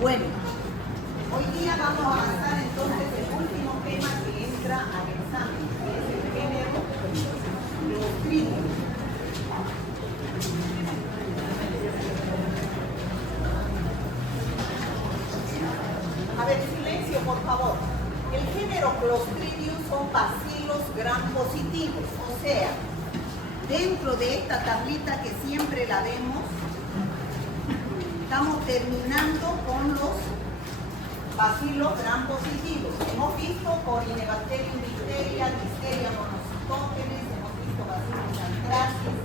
Bueno, hoy día vamos a avanzar entonces el último tema que entra al examen, que es el género Clostridium. A ver, silencio, por favor. El género Clostridium son bacilos gram positivos, o sea, dentro de esta tablita que siempre la vemos, estamos terminando con los bacilos gram positivos. Hemos visto Corynebacterium diphtheria, Listeria monocytogenes, hemos visto Bacillus anthracis,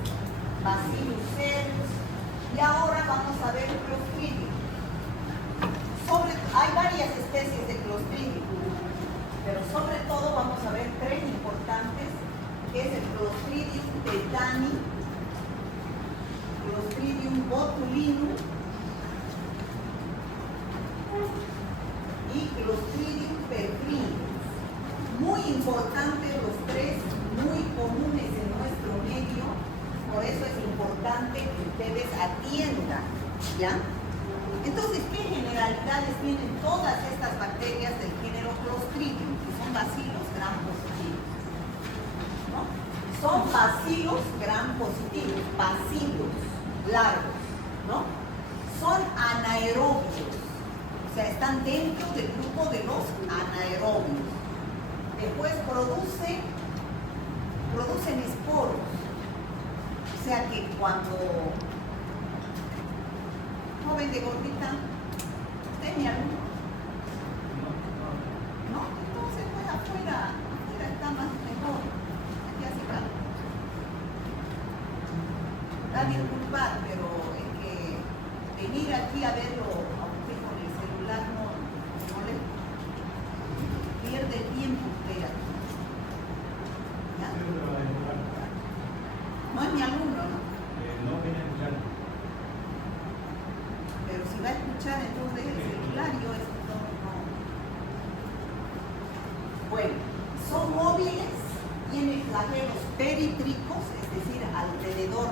Bacillus cereus, y ahora vamos a ver Clostridium. Hay varias especies de Clostridium, pero sobre todo vamos a ver tres importantes, que es el Clostridium tetani, Clostridium botulinum y Clostridium perfringens. Muy importantes los tres, muy comunes en nuestro medio, por eso es importante que ustedes atiendan, ¿ya? Entonces, ¿qué generalidades tienen todas estas bacterias del género Clostridium, que son bacilos gram positivos? ¿No? Son bacilos gram positivos, bacilos largos, ¿no? Son anaerobios, o sea, están dentro del grupo de los anaerobios. Después producen esporos, o sea que cuando... Joven de gordita, ¿usted es mi alumno? No, entonces pues afuera está más mejor, aquí hace calor. Va a disculpar, pero es que venir aquí a verlo a usted con el celular no le pierde el tiempo usted aquí. ¿Ya? No es mi alumno, ¿no? No viene a escuchar. Pero si va a escuchar entonces el celular, yo esto no. Bueno, son móviles, tienen flagelos perítritcos, es decir, alrededor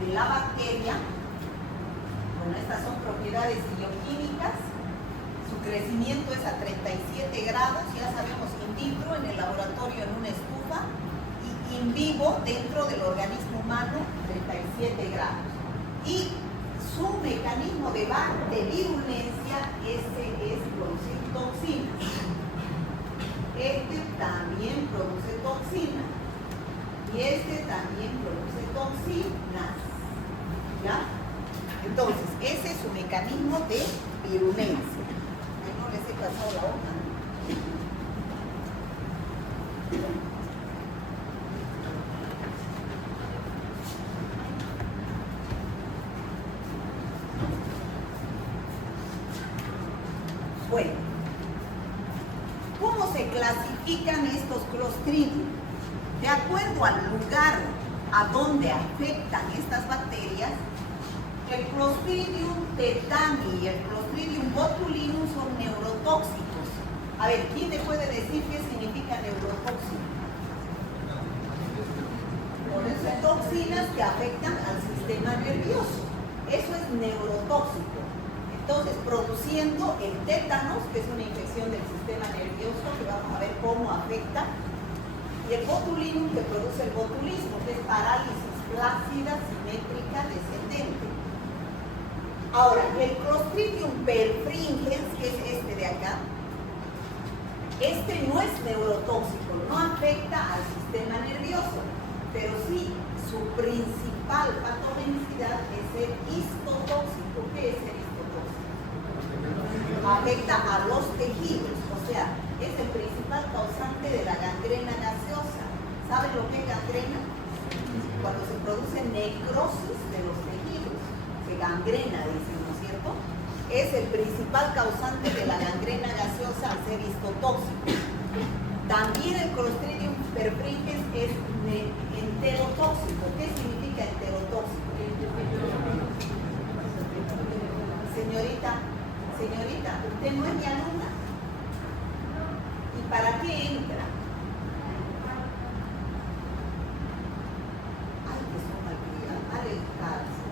de la bacteria. Bueno, estas son propiedades bioquímicas. Su crecimiento es a 37 grados, ya sabemos, in vitro, en el laboratorio en una estufa, y in vivo dentro del organismo humano, 37 grados. Y su mecanismo de virulencia, este es producir toxinas. Este también produce toxinas. Y este también produce toxinas. ¿Ya? Entonces, ese es su mecanismo de virulencia. Ay, no les he pasado la hoja, ¿no? Bueno, ¿cómo se clasifican estos Clostridium? De acuerdo al lugar a donde afectan estas bacterias, el Clostridium tetani y el Clostridium botulinum son neurotóxicos. A ver, ¿quién me puede decir qué significa neurotóxico? Son toxinas que afectan al sistema nervioso. Eso es neurotóxico. Entonces, produciendo el tétanos, que es una infección del sistema nervioso, que vamos a ver cómo afecta, y el botulinum, que produce el botulismo, que es parálisis flácida, simétrica, descendente. Ahora, el Clostridium perfringens, que es este de acá, este no es neurotóxico, no afecta al sistema nervioso, pero sí, su principal patogenicidad es el histotóxico. ¿Qué es el histotóxico? Afecta a los tejidos, o sea, es el principal causante de la gangrena gaseosa. ¿Saben lo que es gangrena? Cuando se produce necrosis de los tejidos, se gangrena, dicen, ¿no es cierto? Es el principal causante de la gangrena gaseosa al ser histotóxico. También el Clostridium perfringens es enterotóxico. ¿Qué significa enterotóxico? Señorita, usted no es mi alumna. ¿Y para qué entra? Ay, que son malcriadas, alejarse.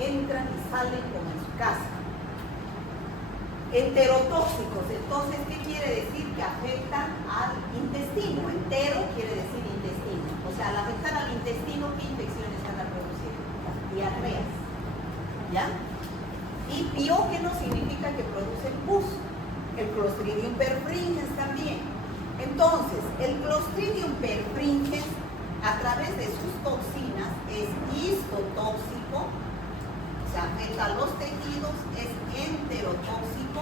entran y salen como en su casa. Enterotóxicos, entonces, ¿qué quiere decir? Que afectan al intestino. Entero quiere decir intestino. O sea, al afectar al intestino, ¿qué infecciones van a producir? Diarreas. ¿Ya? Y piógeno significa que producen pus. El Clostridium perfringens también. Entonces, el Clostridium perfringens, a través de sus toxinas, es histotóxico, o sea, afecta a los tejidos, es enterotóxico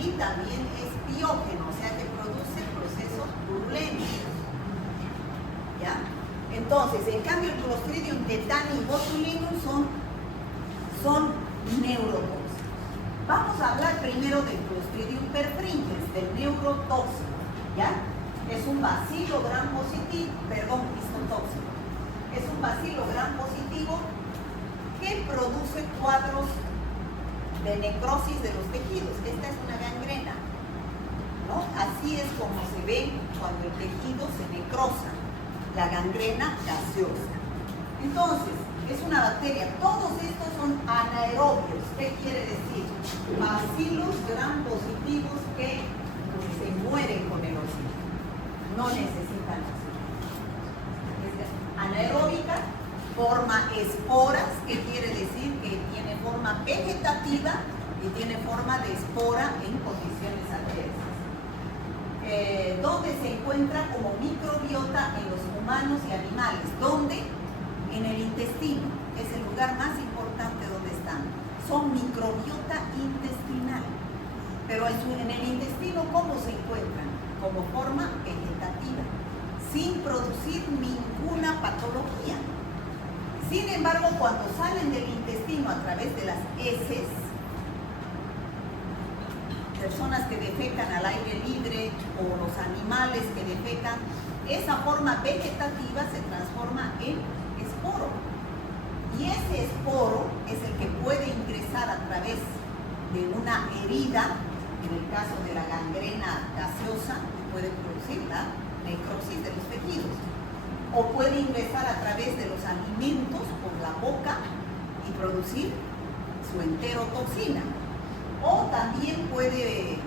y también es piógeno, o sea, que produce procesos purulentos. ¿Ya? Entonces, en cambio, el Clostridium tetani y botulinum son neurotóxicos. Vamos a hablar primero del Clostridium perfringens, del neurotóxico, ¿ya? Es un bacilo gram positivo, histotóxico. Es un bacilo gram positivo que produce cuadros de necrosis de los tejidos. Esta es una gangrena, ¿no? Así es como se ve cuando el tejido se necrosa, la gangrena gaseosa. Entonces, es una bacteria. Todos estos son anaerobios. ¿Qué quiere decir? Bacilos gram positivos que se mueren con el oxígeno. No necesitan oxígeno. Anaeróbica, forma esporas, que quiere decir que tiene forma vegetativa y tiene forma de espora en condiciones adversas. ¿Dónde se encuentra como microbiota en los humanos y animales? ¿Dónde? En el intestino. Es el lugar más importante donde están. Son microbiota intestinal. Pero en el intestino, ¿cómo se encuentran? Como forma vegetativa, sin producir ninguna patología. Sin embargo, cuando salen del intestino a través de las heces, personas que defecan al aire libre o los animales que defecan, esa forma vegetativa se transforma en esporo. Y ese esporo es el que puede ingresar a través de una herida, en el caso de la gangrena gaseosa, que puede producir la necrosis de los tejidos. O puede ingresar a través de los alimentos por la boca y producir su enterotoxina. O también puede,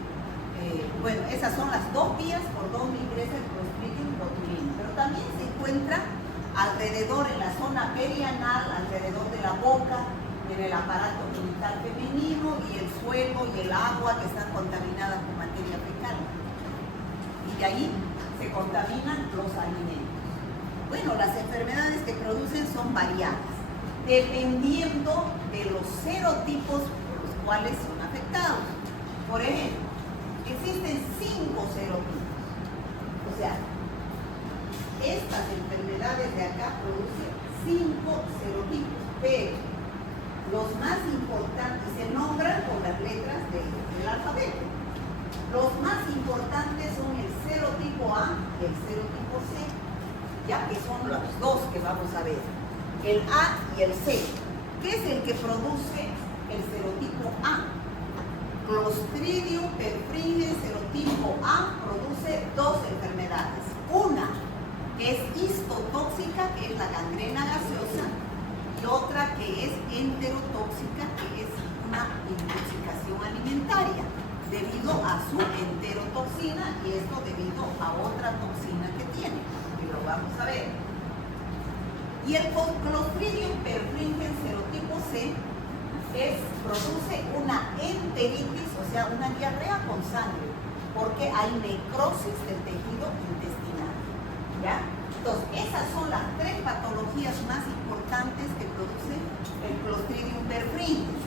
esas son las dos vías por donde ingresa el Clostridium botulinum. Pero también se encuentra alrededor, en la zona perianal, alrededor de la boca, en el aparato genital femenino y el suelo y el agua que están contaminadas con materia fecal. Y de ahí se contaminan los alimentos. Bueno, las enfermedades que producen son variadas, dependiendo de los serotipos por los cuales son afectados. Por ejemplo, existen 5 serotipos. O sea, estas enfermedades de acá producen 5 serotipos, pero los más importantes se nombran con las letras del alfabeto. Los más importantes son el serotipo A y el serotipo C, ya que son los dos que vamos a ver, el A y el C. ¿Qué es el que produce el serotipo A? Clostridium perfringens serotipo A produce 2 enfermedades. Una que es histotóxica, que es la gangrena gaseosa, y otra que es enterotóxica, que es una intoxicación alimentaria, debido a su enterotoxina, y esto debido a otra toxina que tiene, que lo vamos a ver. Y el Clostridium perfringens serotipo C produce una enteritis, o sea, una diarrea con sangre, porque hay necrosis del tejido intestinal. ¿Ya? Entonces, esas son las 3 patologías más importantes que produce el Clostridium perfringens: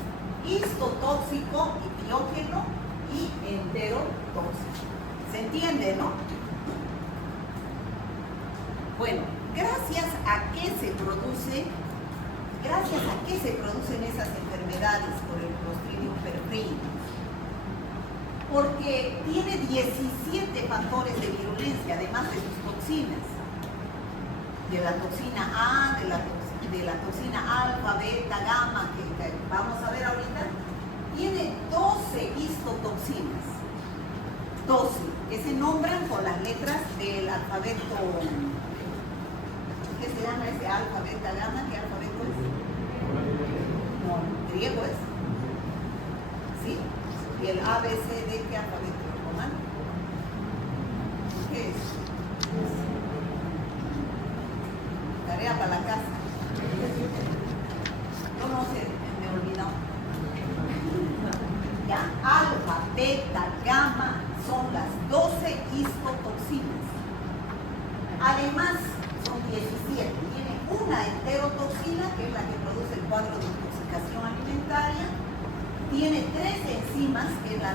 histotóxico y piógeno y enterotóxico. ¿Se entiende, no? Bueno, gracias a qué se producen esas enfermedades por el Clostridium perfringens. Porque tiene 17 factores de virulencia, además de sus toxinas. De la toxina A, de la toxina alfa, beta, gamma, que vamos a ver ahorita, tiene 12 histotoxinas. 12, que se nombran con las letras del alfabeto. ¿Qué se llama ese alfa, beta, gamma? ¿Qué alfabeto es? No, griego es. ¿Sí? ¿Y el A, B, C, D qué alfabeto? ¿Romano? ¿Qué es? Tarea para la casa. Yo no sé, me he olvidado. Ya, alfa, beta, gamma son las 12 histotoxinas. Además, son 17. Tiene una enterotoxina, que es la que produce el cuadro de intoxicación alimentaria. Tiene 3 enzimas, que es la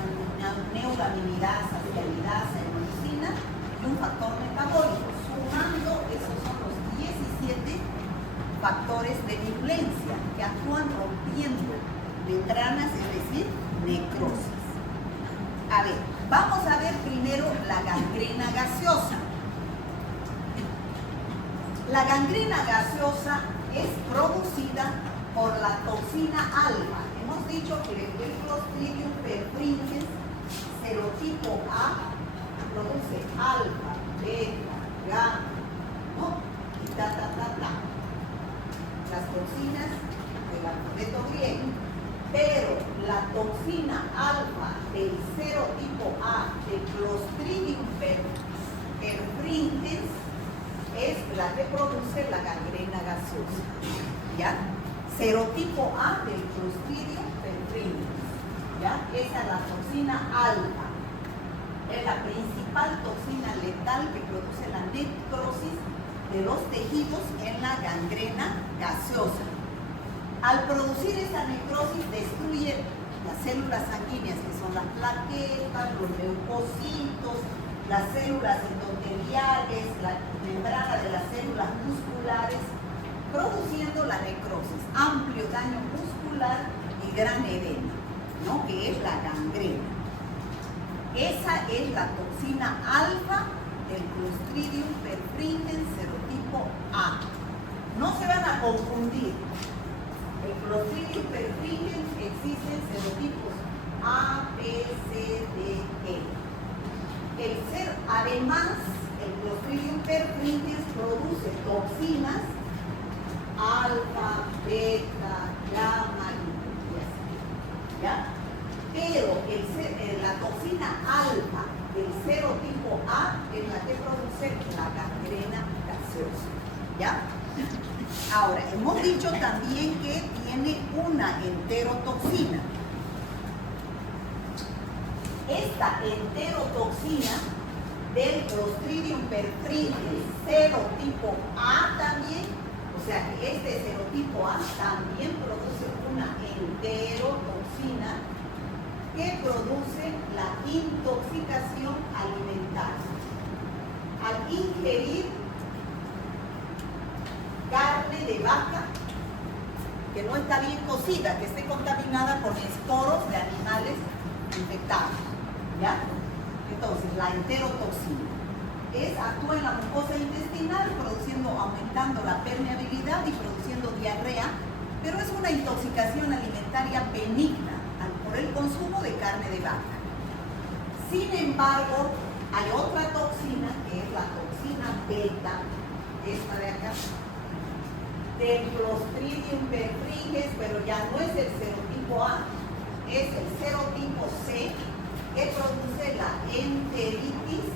neuraminidasa, cialidasa, hemolicina, y un factor metabólico. Sumando, esos son los 17 factores de virulencia que actúan rompiendo membranas, es decir, necrosis. A ver, vamos a ver primero la gangrena gaseosa. La gangrena gaseosa es producida por la toxina alfa. Hemos dicho que el Clostridium perfringens serotipo A produce alfa, beta, gamma, ¿no? Y las toxinas del alfabeto griego. Pero la toxina alfa del serotipo A de Clostridium perfringens es la que produce la gangrena gaseosa. ¿Ya? Serotipo A del Clostridium perfringens. ¿Ya? Esa es la toxina alfa. Es la principal toxina letal que produce la necrosis de los tejidos en la gangrena gaseosa. Al producir esa necrosis destruye las células sanguíneas, que son las plaquetas, los leucocitos, las células endoteliales, la membrana de las células musculares, produciendo la necrosis, amplio daño muscular y gran edema, ¿no? Que es la gangrena. Esa es la toxina alfa del Clostridium perfringens serotipo A. No se van a confundir. El Clostridium perfringens existen serotipos A, B, C, D, E. Además, el Clostridium perfringens produce toxinas alfa, beta, gamma y así. ¿Ya? Pero la toxina alfa del serotipo A es la que produce la gangrena gaseosa. ¿Ya? Ahora, hemos dicho también que tiene una enterotoxina. Esta enterotoxina del Clostridium perfringens serotipo A también, o sea que este serotipo A también produce una enterotoxina que produce la intoxicación alimentaria. Al ingerir carne de vaca que no está bien cocida, que esté contaminada con esporos de animales infectados, ¿ya? Entonces, la enterotoxina actúa en la mucosa intestinal, aumentando la permeabilidad y produciendo diarrea, pero es una intoxicación alimentaria benigna por el consumo de carne de vaca. Sin embargo, hay otra toxina, que es la toxina beta, esta de acá, del Clostridium perfringens, pero ya no es el serotipo A, es el serotipo C, que produce la enteritis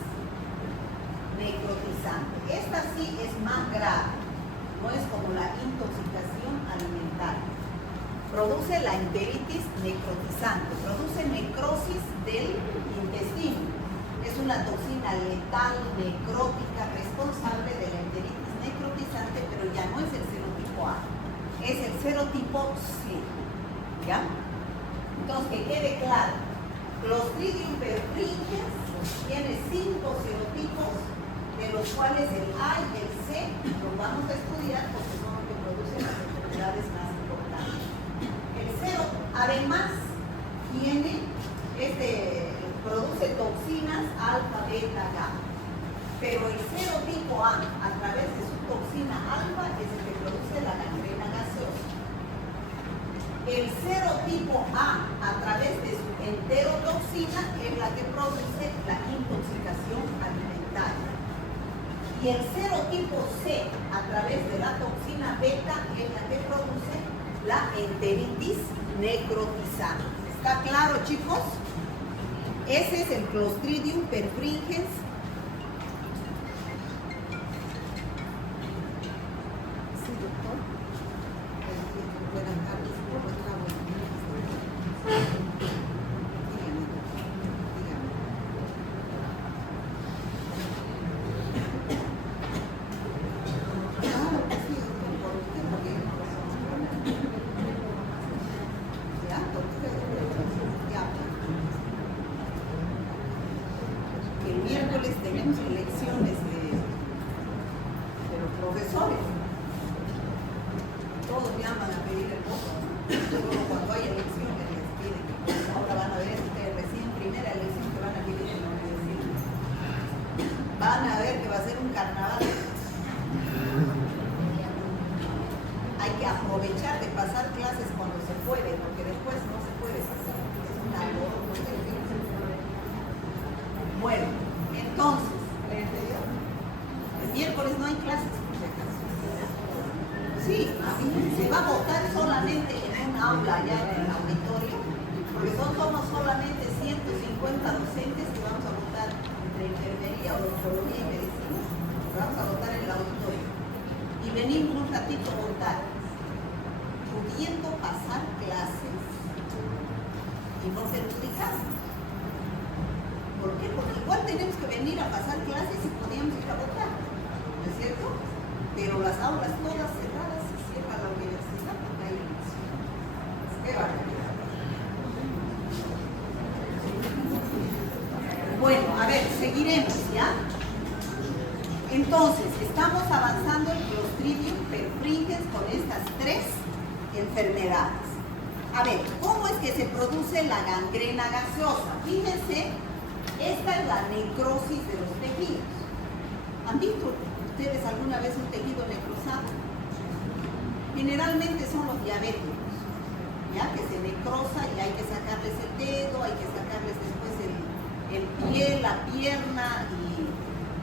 necrotizante. Esta sí es más grave, no es como la intoxicación alimentaria. Produce la enteritis necrotizante, produce necrosis del intestino. Es una toxina letal, necrótica, responsable de la enteritis necrotizante, pero ya no es el serotipo A, es el serotipo C. ¿Ya? Entonces, que quede claro, Clostridium perfringens tiene 5 serotipos, de los cuales el A y el C los vamos a estudiar porque son los que producen las enfermedades más importantes. El cero, además, produce toxinas alfa, beta, gamma. Pero el serotipo A través de su toxina alfa, es el que produce la gangrena gaseosa. El serotipo A través de su enterotoxina, es la que produce la intoxicación alimentaria. Y el serotipo C, a través de la toxina beta, es la que produce la enteritis necrotizana. ¿Está claro, chicos? Ese es el Clostridium perfringens. Sí, doctor. Buenas tardes. ¿Cómo está? Dígame, dígame. Claro que sí, doctor. Por usted, porque ya, por usted, ya. Que el miércoles tenemos elecciones de los profesores. Todos llaman a pedir el voto, ¿no? Solo cuando hay elecciones les piden. Ahora van a ver ustedes recién primera elección que van a pedir en la universidad. Van a ver que va a ser un carnaval. Hay que aprovechar de pasar clases cuando se puede, porque después no se puede pasar. Es un alboroto terrible. Bueno, entonces, el miércoles no hay clases, por si acaso. Sí, se va a votar solamente en un aula allá en el auditorio, porque somos solamente 150 docentes que vamos a votar entre enfermería, odontología y medicina. Vamos a votar en el auditorio. Y venimos un ratito a votar, pudiendo pasar clases y no perjudicarnos. ¿Por qué? Porque igual tenemos que venir a pasar clases y podíamos ir a votar, ¿no es cierto? Pero las aulas todas cerradas, se cierra la universidad porque hay elecciones. ¡Qué barbaridad! Bueno, a ver, seguiremos, ¿ya? Entonces, estamos avanzando en Clostridium perfringens con estas tres enfermedades. A ver, ¿cómo es que se produce la gangrena gaseosa? Fíjense. Esta es la necrosis de los tejidos. ¿Han visto ustedes alguna vez un tejido necrosado? Generalmente son los diabéticos, ya que se necrosa y hay que sacarles el dedo, hay que sacarles después el pie, la pierna,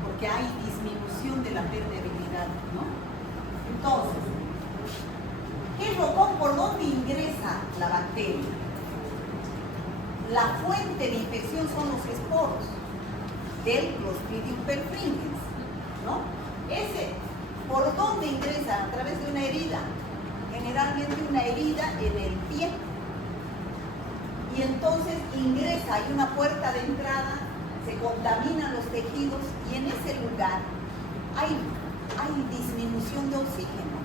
porque hay disminución de la permeabilidad, ¿no? Entonces, ¿por dónde ingresa la bacteria? La fuente de infección son los esporos del Clostridium perfringens, ¿no? ¿Por dónde ingresa? A través de una herida, generalmente una herida en el pie. Y entonces ingresa, hay una puerta de entrada, se contaminan los tejidos y en ese lugar hay disminución de oxígeno,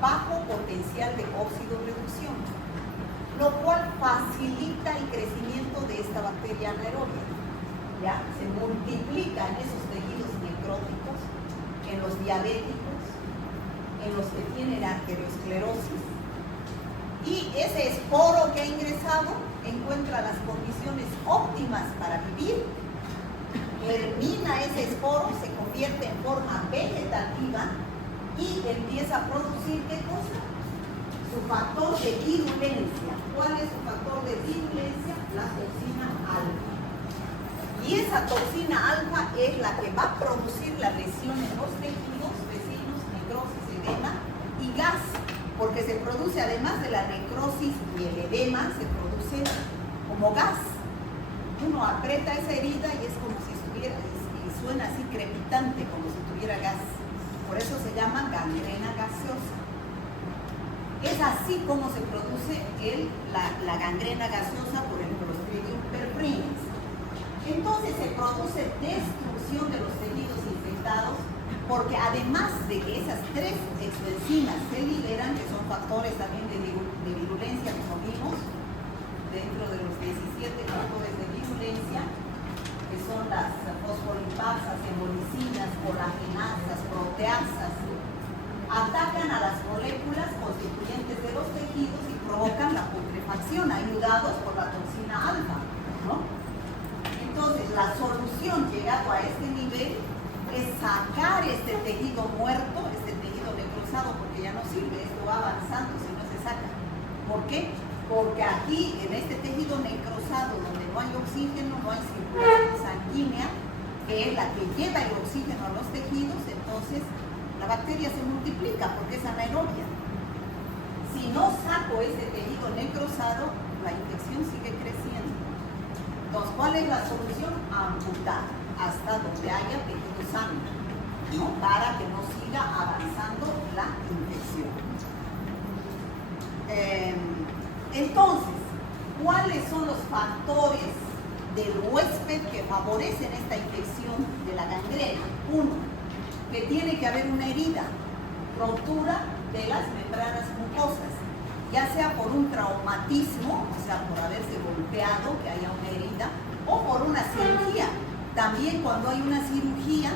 bajo potencial de óxido-reducción, lo cual facilita el crecimiento de esta bacteria anaerobia. ¿Ya? Se multiplica en esos tejidos necróticos, en los diabéticos, en los que tienen arteriosclerosis. Y ese esporo que ha ingresado encuentra las condiciones óptimas para vivir, germina ese esporo, se convierte en forma vegetativa y empieza a producir, ¿qué cosa? Su factor de virulencia. ¿Cuál es su factor de virulencia? La toxina alfa. Y esa toxina alfa es la que va a producir la lesión en los tejidos, vecinos, necrosis, edema y gas, porque se produce además de la necrosis y el edema, se produce como gas. Uno aprieta esa herida y es como si estuviera, y suena así crepitante, como si tuviera gas. Por eso se llama gangrena gaseosa. Es así como se produce la gangrena gaseosa por el Clostridium perfringens. Entonces se produce destrucción de los tejidos infectados, porque además de que esas tres exoenzimas se liberan, que son factores también de virulencia, como vimos, dentro de los 17 factores de virulencia, que son las fosfolipasas, hemolicinas, colagenasas, proteasas, atacan a las moléculas constituyentes de los tejidos y provocan la putrefacción, ayudados por la toxina alfa, ¿no? Entonces, la solución, llegado a este nivel, es sacar este tejido muerto, este tejido necrosado, porque ya no sirve, esto va avanzando si no se saca. ¿Por qué? Porque aquí, en este tejido necrosado, donde no hay oxígeno, no hay circulación sanguínea, que es la que lleva el oxígeno a los tejidos, entonces la bacteria se multiplica porque es anaerobia. Si Si no saco ese tejido necrosado, la infección sigue creciendo. Entonces, ¿cuál es la solución? Amputar hasta donde haya tejido sano, ¿no? Para que no siga avanzando la infección. Entonces, ¿cuáles son los factores del huésped que favorecen esta infección de la gangrena? Uno, que tiene que haber una herida, rotura de las membranas mucosas, ya sea por un traumatismo, o sea, por haberse golpeado, que haya una herida, o por una cirugía. También cuando hay una cirugía,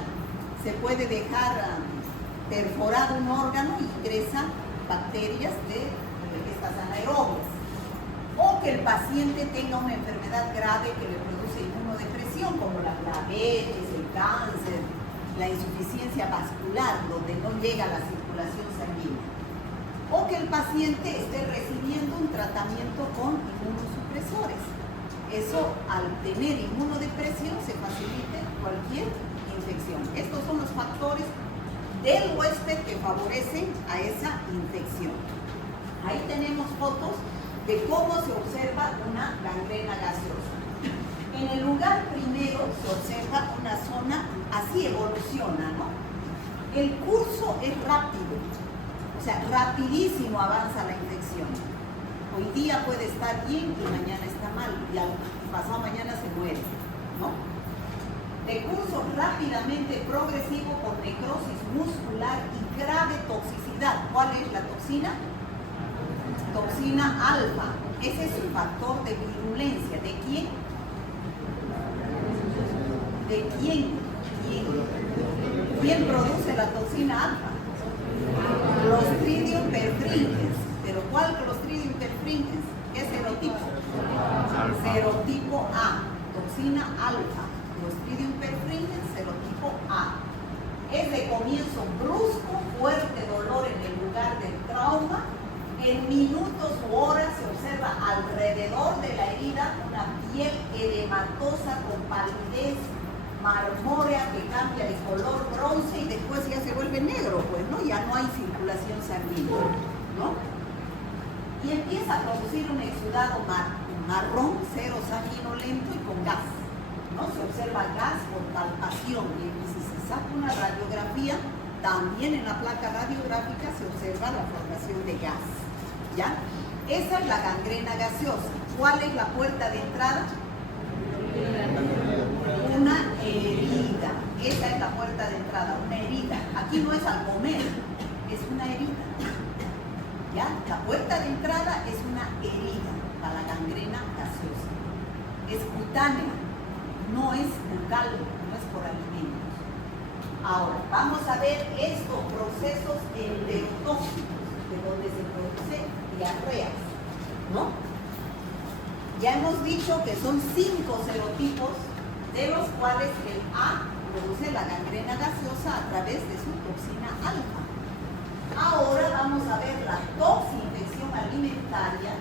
se puede dejar perforado un órgano y ingresan bacterias de estas anaerobias. O que el paciente tenga una enfermedad grave que le produce inmunodepresión, como la diabetes, el cáncer, la insuficiencia vascular, donde no llega la circulación sanguínea. O que el paciente esté recibiendo un tratamiento con inmunosupresores. Eso, al tener inmunodepresión, se facilita cualquier infección. Estos son los factores del huésped que favorecen a esa infección. Ahí tenemos fotos de cómo se observa una gangrena gaseosa. En el lugar primero se observa una zona, así evoluciona, ¿no? El curso es rápido, o sea, rapidísimo avanza la infección. Hoy día puede estar bien y mañana está mal, y al pasado mañana se muere, ¿no? De curso rápidamente progresivo con necrosis muscular y grave toxicidad. ¿Cuál es la toxina? Toxina alfa. Ese es el factor de virulencia. ¿De quién? ¿De quién? ¿Quién produce la toxina alfa? Clostridium perfringens. ¿Pero cuál Clostridium perfringens? ¿Qué serotipo? Serotipo A. Toxina alfa. Clostridium perfringens, serotipo A. Es de comienzo brusco, fuerte dolor en el lugar del trauma. En minutos u horas se observa alrededor de la herida una piel edematosa con palidez marmórea que cambia de color bronce y después ya se vuelve negro, pues, ¿no? Ya no hay circulación sanguínea, ¿no? Y empieza a producir un exudado marrón, cero sanguinolento y con gas, ¿no? Se observa gas por palpación y si se saca una radiografía, también en la placa radiográfica se observa la formación de gas, ¿ya? Esa es la gangrena gaseosa. ¿Cuál es la puerta de entrada? Una herida. Esa es la puerta de entrada, una herida. Aquí no es al comer, es una herida. ¿Ya? La puerta de entrada es una herida para la gangrena gaseosa. Es cutánea, no es bucal, no es por alimentos. Ahora, vamos a ver estos procesos enterotóxicos de donde se produce diarreas, ¿no? Ya hemos dicho que son 5 serotipos, de los cuales el A produce la gangrena gaseosa a través de su toxina alfa. Ahora vamos a ver la toxinfección alimentaria,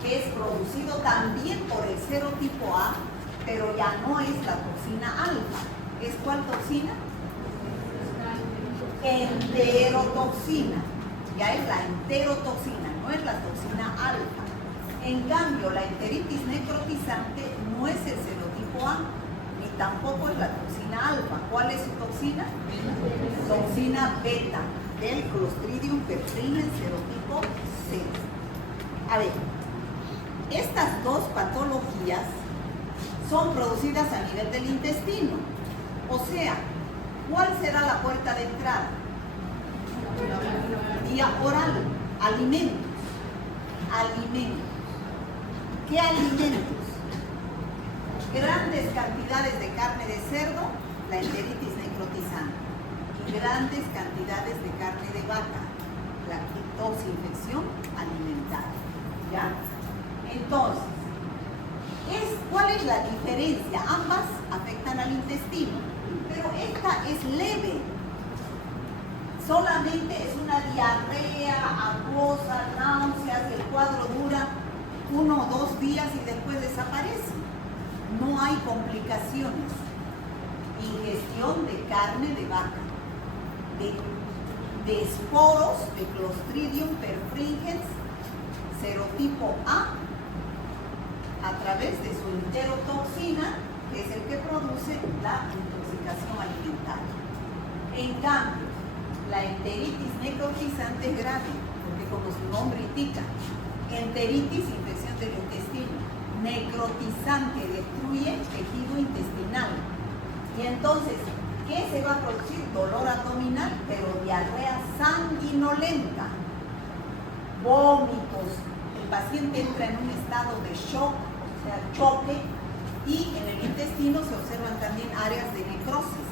que es producido también por el serotipo A, pero ya no es la toxina alfa. ¿Es cuál toxina? Enterotoxina. Ya es la enterotoxina, no es la toxina alfa. En cambio, la enteritis necrotizante no es el serotipo A, ni tampoco es la toxina alfa. ¿Cuál es su toxina? Toxina beta, del Clostridium perfringens serotipo C. A ver, estas dos patologías son producidas a nivel del intestino. O sea, ¿cuál será la puerta de entrada? Vía oral. Alimentos. Alimentos. ¿Qué alimentos? Grandes cantidades de carne de cerdo, la enteritis necrotizante, y grandes cantidades de carne de vaca, la toxinfección alimentaria. ¿Ya? Entonces, ¿cuál es la diferencia? Ambas afectan al intestino, pero esta es leve. Solamente es una diarrea acuosa, náuseas, el cuadro dura 1 o 2 días y después desaparece. No hay complicaciones. Ingestión de carne de vaca, de de esporos de Clostridium perfringens serotipo A través de su enterotoxina, que es el que produce la intoxicación alimentaria. En cambio, la enteritis necrotizante es grave, porque como su nombre indica, enteritis, infección del intestino, necrotizante, destruye tejido intestinal. Y entonces, ¿qué se va a producir? Dolor abdominal, pero diarrea sanguinolenta, vómitos. El paciente entra en un estado de shock, o sea, choque, y en el intestino se observan también áreas de necrosis.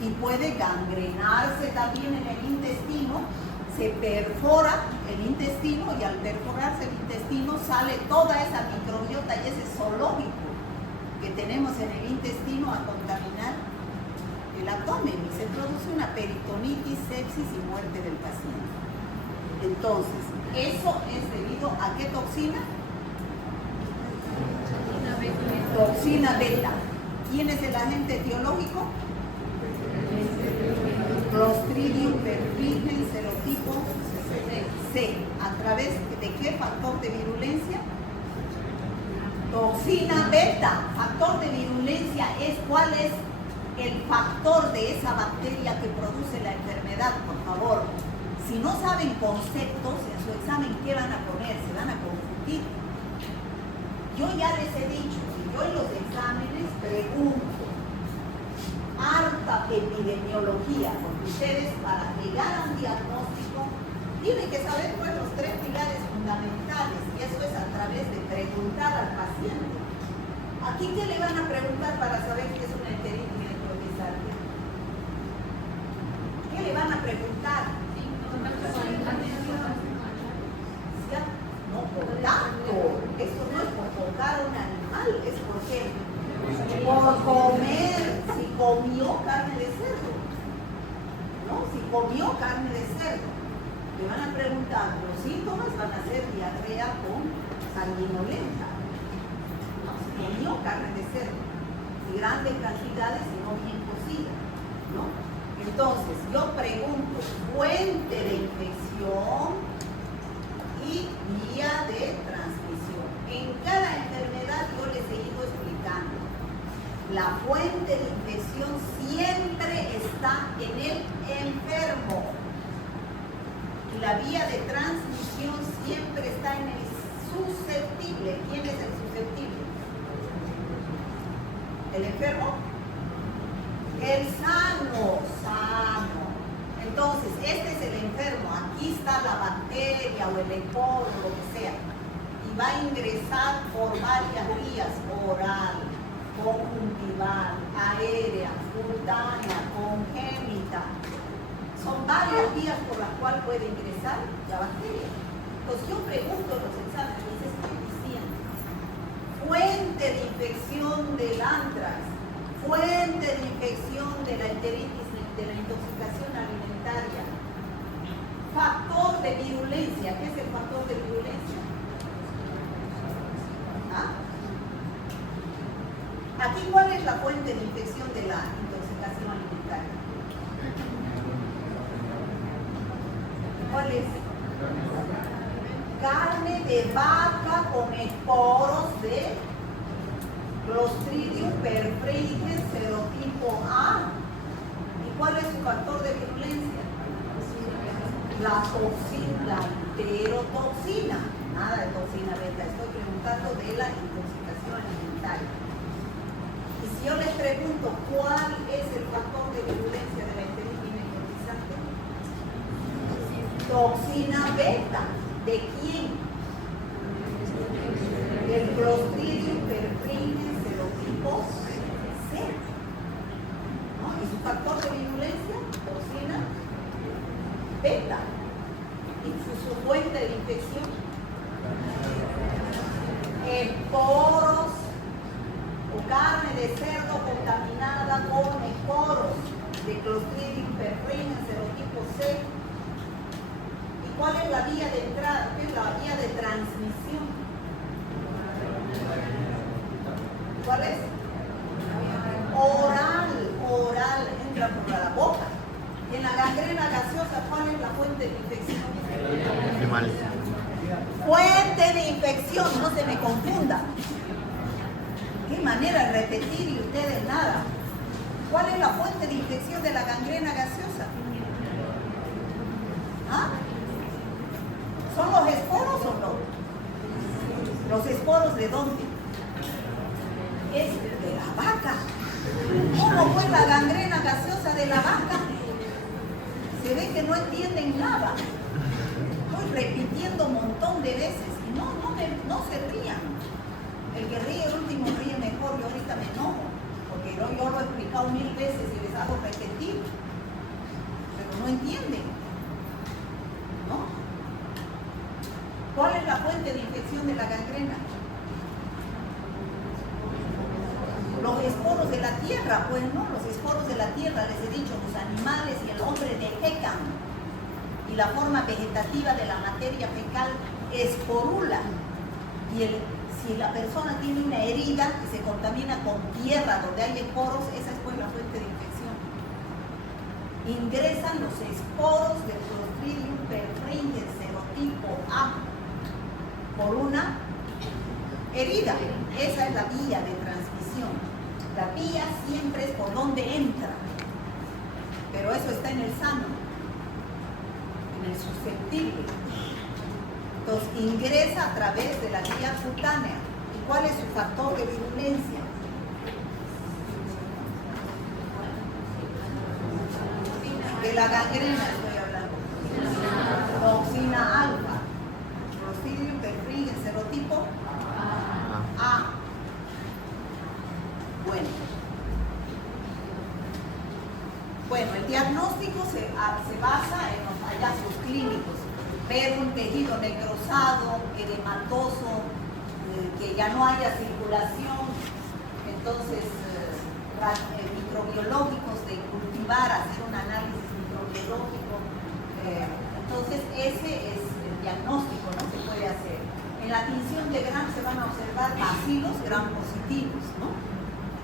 Y puede gangrenarse también en el intestino, se perfora el intestino y al perforarse el intestino sale toda esa microbiota y ese zoológico que tenemos en el intestino a contaminar el abdomen y se produce una peritonitis, sepsis y muerte del paciente. Entonces, eso es debido a ¿qué toxina? Toxina beta. ¿Quién es el agente etiológico? Clostridium perfringens serotipo C. ¿A través de qué factor de virulencia? Toxina beta. Factor de virulencia es cuál es el factor de esa bacteria que produce la enfermedad, por favor. Si no saben conceptos en su examen, ¿qué van a poner? Se van a confundir. Yo ya les he dicho, yo en los exámenes pregunto harta epidemiología, porque ustedes para llegar a un diagnóstico tienen que saber pues, los 3 pilares fundamentales, y eso es a través de preguntar al paciente. ¿Aquí qué le van a preguntar para saber qué es una enteritis necrotizante? ¿Qué le van a preguntar? No, contacto. Esto no es por tocar a un animal, es porque por comer, si comió carne de cerdo, ¿no? Si comió carne de cerdo, le van a preguntar, los síntomas van a ser diarrea con sanguinolenta, ¿no? Si comió carne de cerdo, y grandes cantidades y no bien cocida, ¿no? Entonces, yo pregunto, fuente de infección y vía de transmisión. En cada enfermedad yo les he ido explicando. La fuente de infección siempre está en el enfermo. Y la vía de transmisión siempre está en el susceptible. ¿Quién es el susceptible? ¿El enfermo? El sano. Entonces, este es el enfermo. Aquí está la bacteria o el esporo, lo que sea. Y va a ingresar por varias vías: oral, conjuntival, aérea, cutánea, congénita. Son varias vías por las cuales puede ingresar la bacteria. Entonces yo pregunto en los exámenes, les estoy diciendo, fuente de infección del antrax, fuente de infección de la enteritis, de la intoxicación alimentaria, factor de virulencia. ¿Qué es el factor de virulencia? ¿Ah? Aquí, ¿cuál es la fuente de infección de la intoxicación alimentaria? ¿Cuál es? Carne de vaca con esporos de Clostridium perfringens serotipo A. ¿Y cuál es su factor de virulencia? La toxina, la enterotoxina. Nada de toxina beta. Estoy preguntando de la intoxicación alimentaria. Y si yo les pregunto cuál es el factor de virulencia de la enteritis necrotizante, toxina beta. ¿De quién? Del Clostridium perfringens serotipo C. ¿No? ¿Y su factor de virulencia? Toxina beta. ¿Y su fuente de infección? Esporos o carne de cerdo contaminada con esporos de Clostridium perfringens serotipo C. ¿Y cuál es la vía de entrada? ¿Qué es la vía de transmisión? ¿Cuál es? Oral, entra por la boca. ¿Quién la gangrena gaseosa, ¿cuál es la fuente de infección? Animales. Fuente de infección, no se me confunda. Qué manera de repetir y ustedes nada. ¿Cuál es la fuente de infección de la gangrena gaseosa? ¿Ah? ¿Son los esporos o no? ¿Los esporos de dónde? Es de la vaca. ¿Cómo fue la gangrena gaseosa de la vaca? Se ve que no entienden nada. Estoy repitiendo un montón de veces y no se rían. El que ríe el último ríe mejor. Yo ahorita me enojo porque yo lo he explicado 1000 veces y les hago repetir, pero no entienden, ¿no? ¿Cuál es la fuente de infección de la gangrena? Los esporos de la tierra. Pues no, los esporos de la tierra, les he dicho, los animales y el hombre defecan y la forma vegetativa de la materia fecal esporula. Y si la persona tiene una herida que se contamina con tierra donde hay esporos, esa es pues la fuente de infección. Ingresan los esporos de Clostridium perfringens serotipo A por una herida. Esa es la vía de transmisión. La vía siempre es por donde entra, pero eso está en el sano, en el susceptible. Entonces ingresa a través de la vía cutánea. ¿Y cuál es su factor de virulencia? De la gangrena estoy hablando. Toxina alfa. Clostridium perfringens serotipo A. Bueno, el diagnóstico se basa en los hallazgos clínicos. Ver un tejido necrosado, edematoso, que ya no haya circulación, entonces microbiológicos, de cultivar, hacer un análisis microbiológico. Entonces ese es el diagnóstico, ¿no? Se puede hacer. En la tinción de Gram se van a observar bacilos gram positivos, ¿no?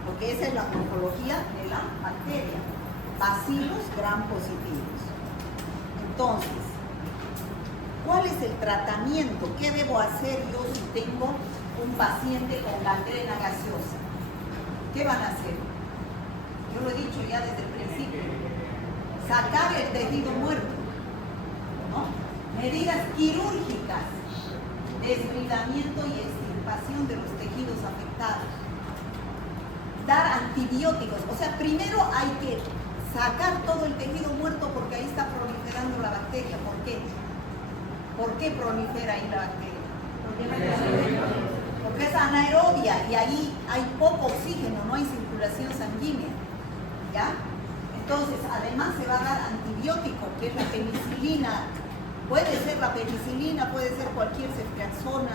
Porque esa es la morfología de la bacteria. Bacilos gram positivos. Entonces, ¿cuál es el tratamiento? ¿Qué debo hacer yo si tengo un paciente con gangrena gaseosa? ¿Qué van a hacer? Yo lo he dicho ya desde el principio. Sacar el tejido muerto, ¿no? Medidas quirúrgicas, desbridamiento y extirpación de los tejidos afectados. Dar antibióticos. O sea, primero hay que sacar todo el tejido muerto porque ahí está proliferando la bacteria. ¿Por qué? ¿Por qué prolifera ahí la bacteria? Porque es anaerobia y ahí hay poco oxígeno, no hay circulación sanguínea. ¿Ya? Entonces, además se va a dar antibiótico, que es la penicilina. Puede ser la penicilina, puede ser cualquier ceftriaxona,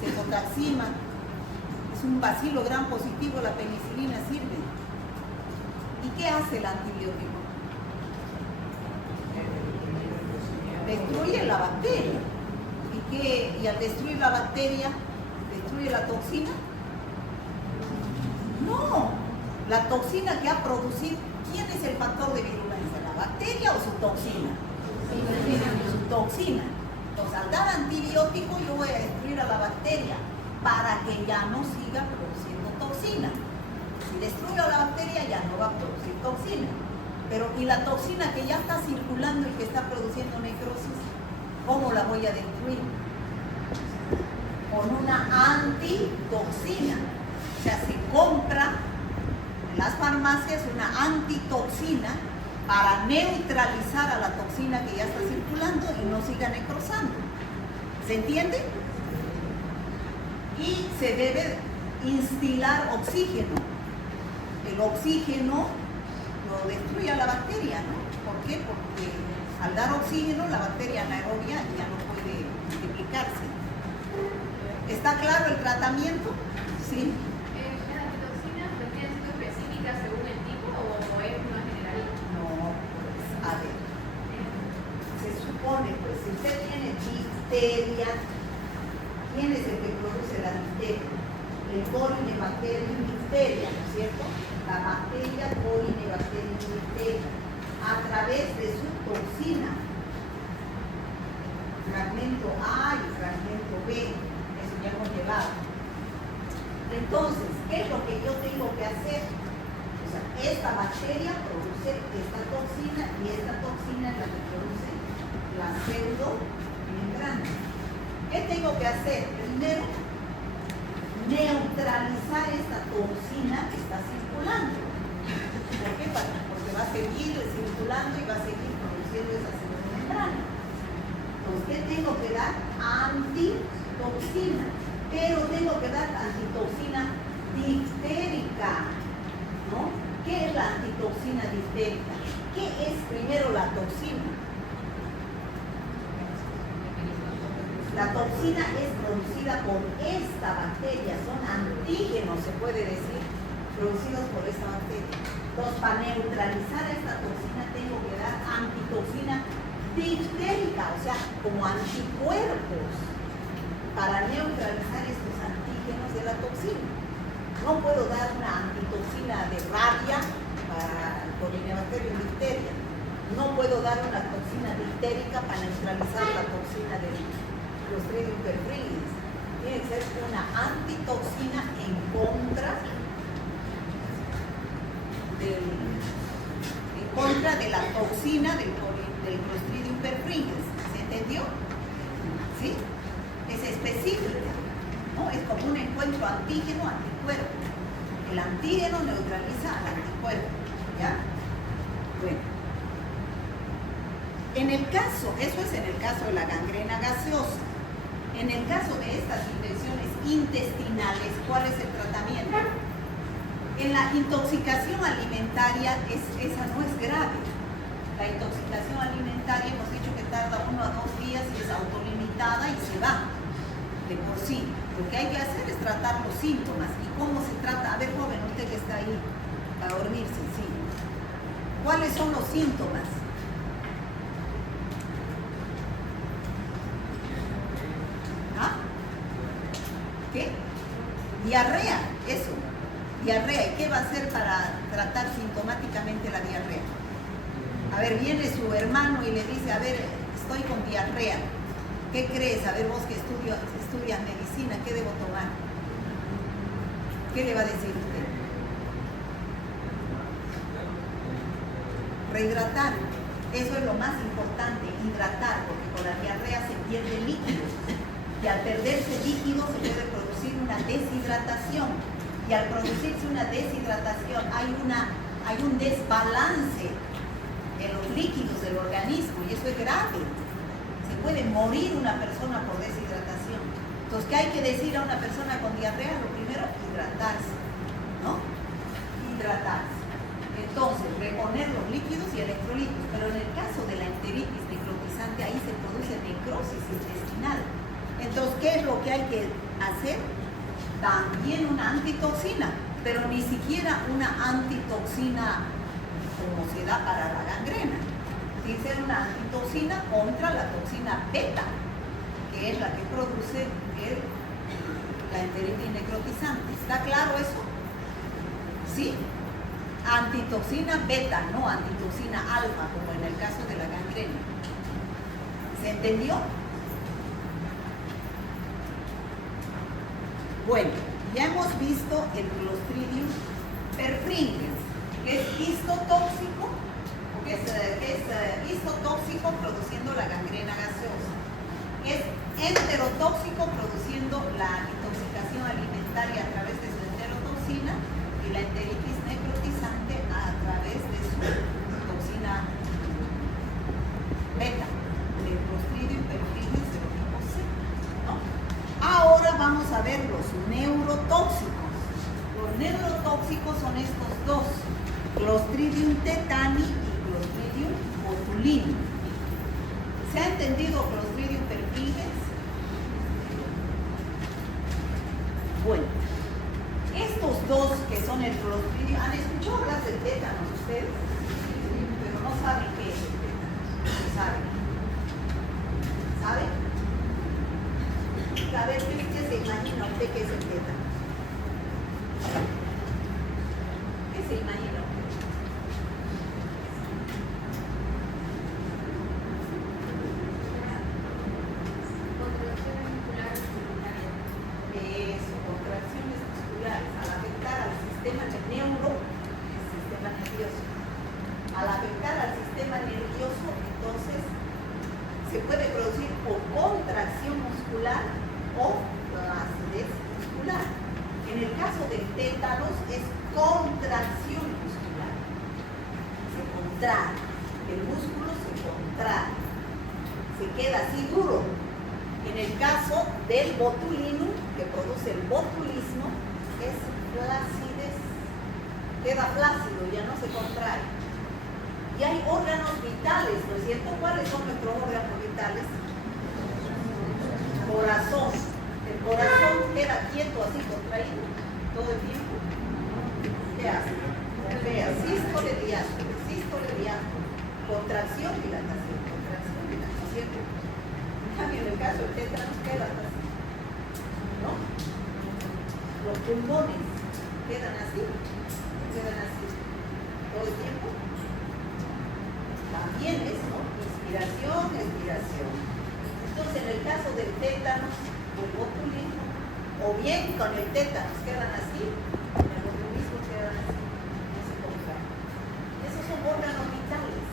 cefotaxima. Es un bacilo gram positivo, la penicilina sirve. ¿Y qué hace el antibiótico? Destruye la bacteria. ¿Y al destruir la bacteria, destruye la toxina? No. La toxina que ha producido, ¿quién es el factor de virulencia? ¿La bacteria o su toxina? Su toxina. Entonces, al dar antibiótico, yo voy a destruir a la bacteria para que ya no siga produciendo toxina. Si destruyo la bacteria, ya no va a producir toxina. Pero, ¿y la toxina que ya está circulando y que está produciendo necrosis? ¿Cómo la voy a destruir? Con una antitoxina. O sea, se compra en las farmacias una antitoxina para neutralizar a la toxina que ya está circulando y no siga necrosando. ¿Se entiende? Y se debe instilar oxígeno. El oxígeno lo destruye a la bacteria, ¿no? ¿Por qué? Porque al dar oxígeno la bacteria anaerobia ya no puede multiplicarse. ¿Está claro el tratamiento? Sí. ¿Las antitoxinas tienen sido específicas según el tipo o es una general? No, pues, a ver. Se supone, pues, si usted tiene difteria, ¿quién es el que produce la difteria? El Corynebacterium difteria, ¿no es cierto? La bacteria Corynebacterium difteria. a través de su toxina. Fragmento A y fragmento B, eso ya hemos llevado. Entonces, ¿qué es lo que yo tengo que hacer? O sea, esta bacteria produce esta toxina y esta toxina es la que produce la pseudomembrana. ¿Qué tengo que hacer? Primero, neutralizar esta toxina que está circulando. ¿Por qué? Porque va a seguir circulando y va a seguir produciendo esa pseudomembrana. Entonces, ¿qué tengo que dar? Antitoxina. Pero tengo que dar antitoxina difterica, ¿no? ¿Qué es la antitoxina difterica? ¿Qué es primero la toxina? La toxina es producida por esta bacteria, son antígenos, se puede decir, producidos por esta bacteria. Entonces, para neutralizar esta toxina tengo que dar antitoxina diftérica, o sea, como anticuerpos, para neutralizar estos antígenos de la toxina. No puedo dar una antitoxina de rabia para el Corynebacterium difteria. No puedo dar una toxina diftérica para neutralizar la toxina del Clostridium perfringens. Tiene que ser una antitoxina en contra de la toxina del Clostridium perfringens. ¿Se entendió? ¿Sí? Es específica, ¿no? Es como un encuentro antígeno-anticuerpo. El antígeno neutraliza al anticuerpo, ¿ya? Bueno. En el caso, eso es en el caso de la gangrena gaseosa. En el caso de estas infecciones intestinales, ¿cuál es el tratamiento? En la intoxicación alimentaria, esa no es grave. La intoxicación alimentaria hemos dicho que tarda 1 a 2 días y es autolimitada y se va de por sí. Lo que hay que hacer es tratar los síntomas. ¿Y cómo se trata? A ver, joven, usted que está ahí para dormirse, sí. ¿Cuáles son los síntomas? ¿Ah? ¿Qué? Diarrea, eso. Diarrea. ¿Y qué va a hacer para tratar sintomáticamente la diarrea? A ver, viene su hermano y le dice, a ver, estoy con diarrea. ¿Qué crees? A ver, vos que estudias medicina, ¿qué debo tomar? ¿Qué le va a decir usted? Rehidratar. Eso es lo más importante, hidratar, porque con la diarrea se pierde líquido. Y al perderse líquido se puede producir una deshidratación. Y al producirse una deshidratación hay un desbalance en los líquidos del organismo y eso es grave. Se puede morir una persona por deshidratación. Entonces, ¿qué hay que decir a una persona con diarrea? Lo primero, hidratarse, ¿no? Hidratarse. Entonces, reponer los líquidos y electrolitos. Pero en el caso de la enteritis necrotizante, ahí se produce necrosis intestinal. Entonces, ¿qué es lo que hay que hacer? También una antitoxina, pero ni siquiera una antitoxina como se da para la gangrena. Tiene que ser una antitoxina contra la toxina beta, que es la que produce la enteritis necrotizante. ¿Está claro eso? ¿Sí? Antitoxina beta, no antitoxina alfa, como en el caso de la gangrena. ¿Se entendió? Bueno, ya hemos visto el Clostridium perfringens, que es histotóxico, que es histotóxico produciendo la gangrena gaseosa, que es enterotóxico produciendo la intoxicación alimentaria a través de su enterotoxina y la enteritis necrotizante a través de su toxina beta, del Clostridium perfringens del tipo C, ¿no? Ahora vamos a ver los neurotóxicos. Los neurotóxicos son estos dos, Clostridium tetani y Clostridium botulinum. ¿Se ha entendido Clostridium perfringens? Bueno, estos dos que son el Clostridium, ¿han escuchado hablar del tétanos ustedes? Pero no saben qué es el tétanos. ¿Saben? ¿Saben? A ver, ¿qué se imagina usted que es el tétanos? ¿Qué se imagina usted? sistema nervioso. Al afectar al sistema nervioso, entonces se puede producir o contracción muscular o flacidez muscular. En el caso del tétanos es contracción muscular. Se contrae, el músculo se contrae, se queda así duro. En el caso del botulinum, que produce el botulismo, es flacidez. Queda flácido, ya no se contrae. Y hay órganos vitales, ¿no es cierto? ¿Cuáles son nuestros órganos vitales? Corazón. El corazón queda quieto así, contraído, todo el tiempo. ¿Qué hace? Vea, sístole, diástole, sístole, diástole. Contracción, dilatación, contracción, dilatación. En cambio, en el caso del tétanos queda así, ¿no? Los pulmones quedan así, todo el tiempo. También es, ¿no? Inspiración, expiración. Entonces, en el caso del tétanos, el botulismo, o bien con el tétanos quedan así, con el botulismo quedan así, no se contraen. Esos son órganos vitales.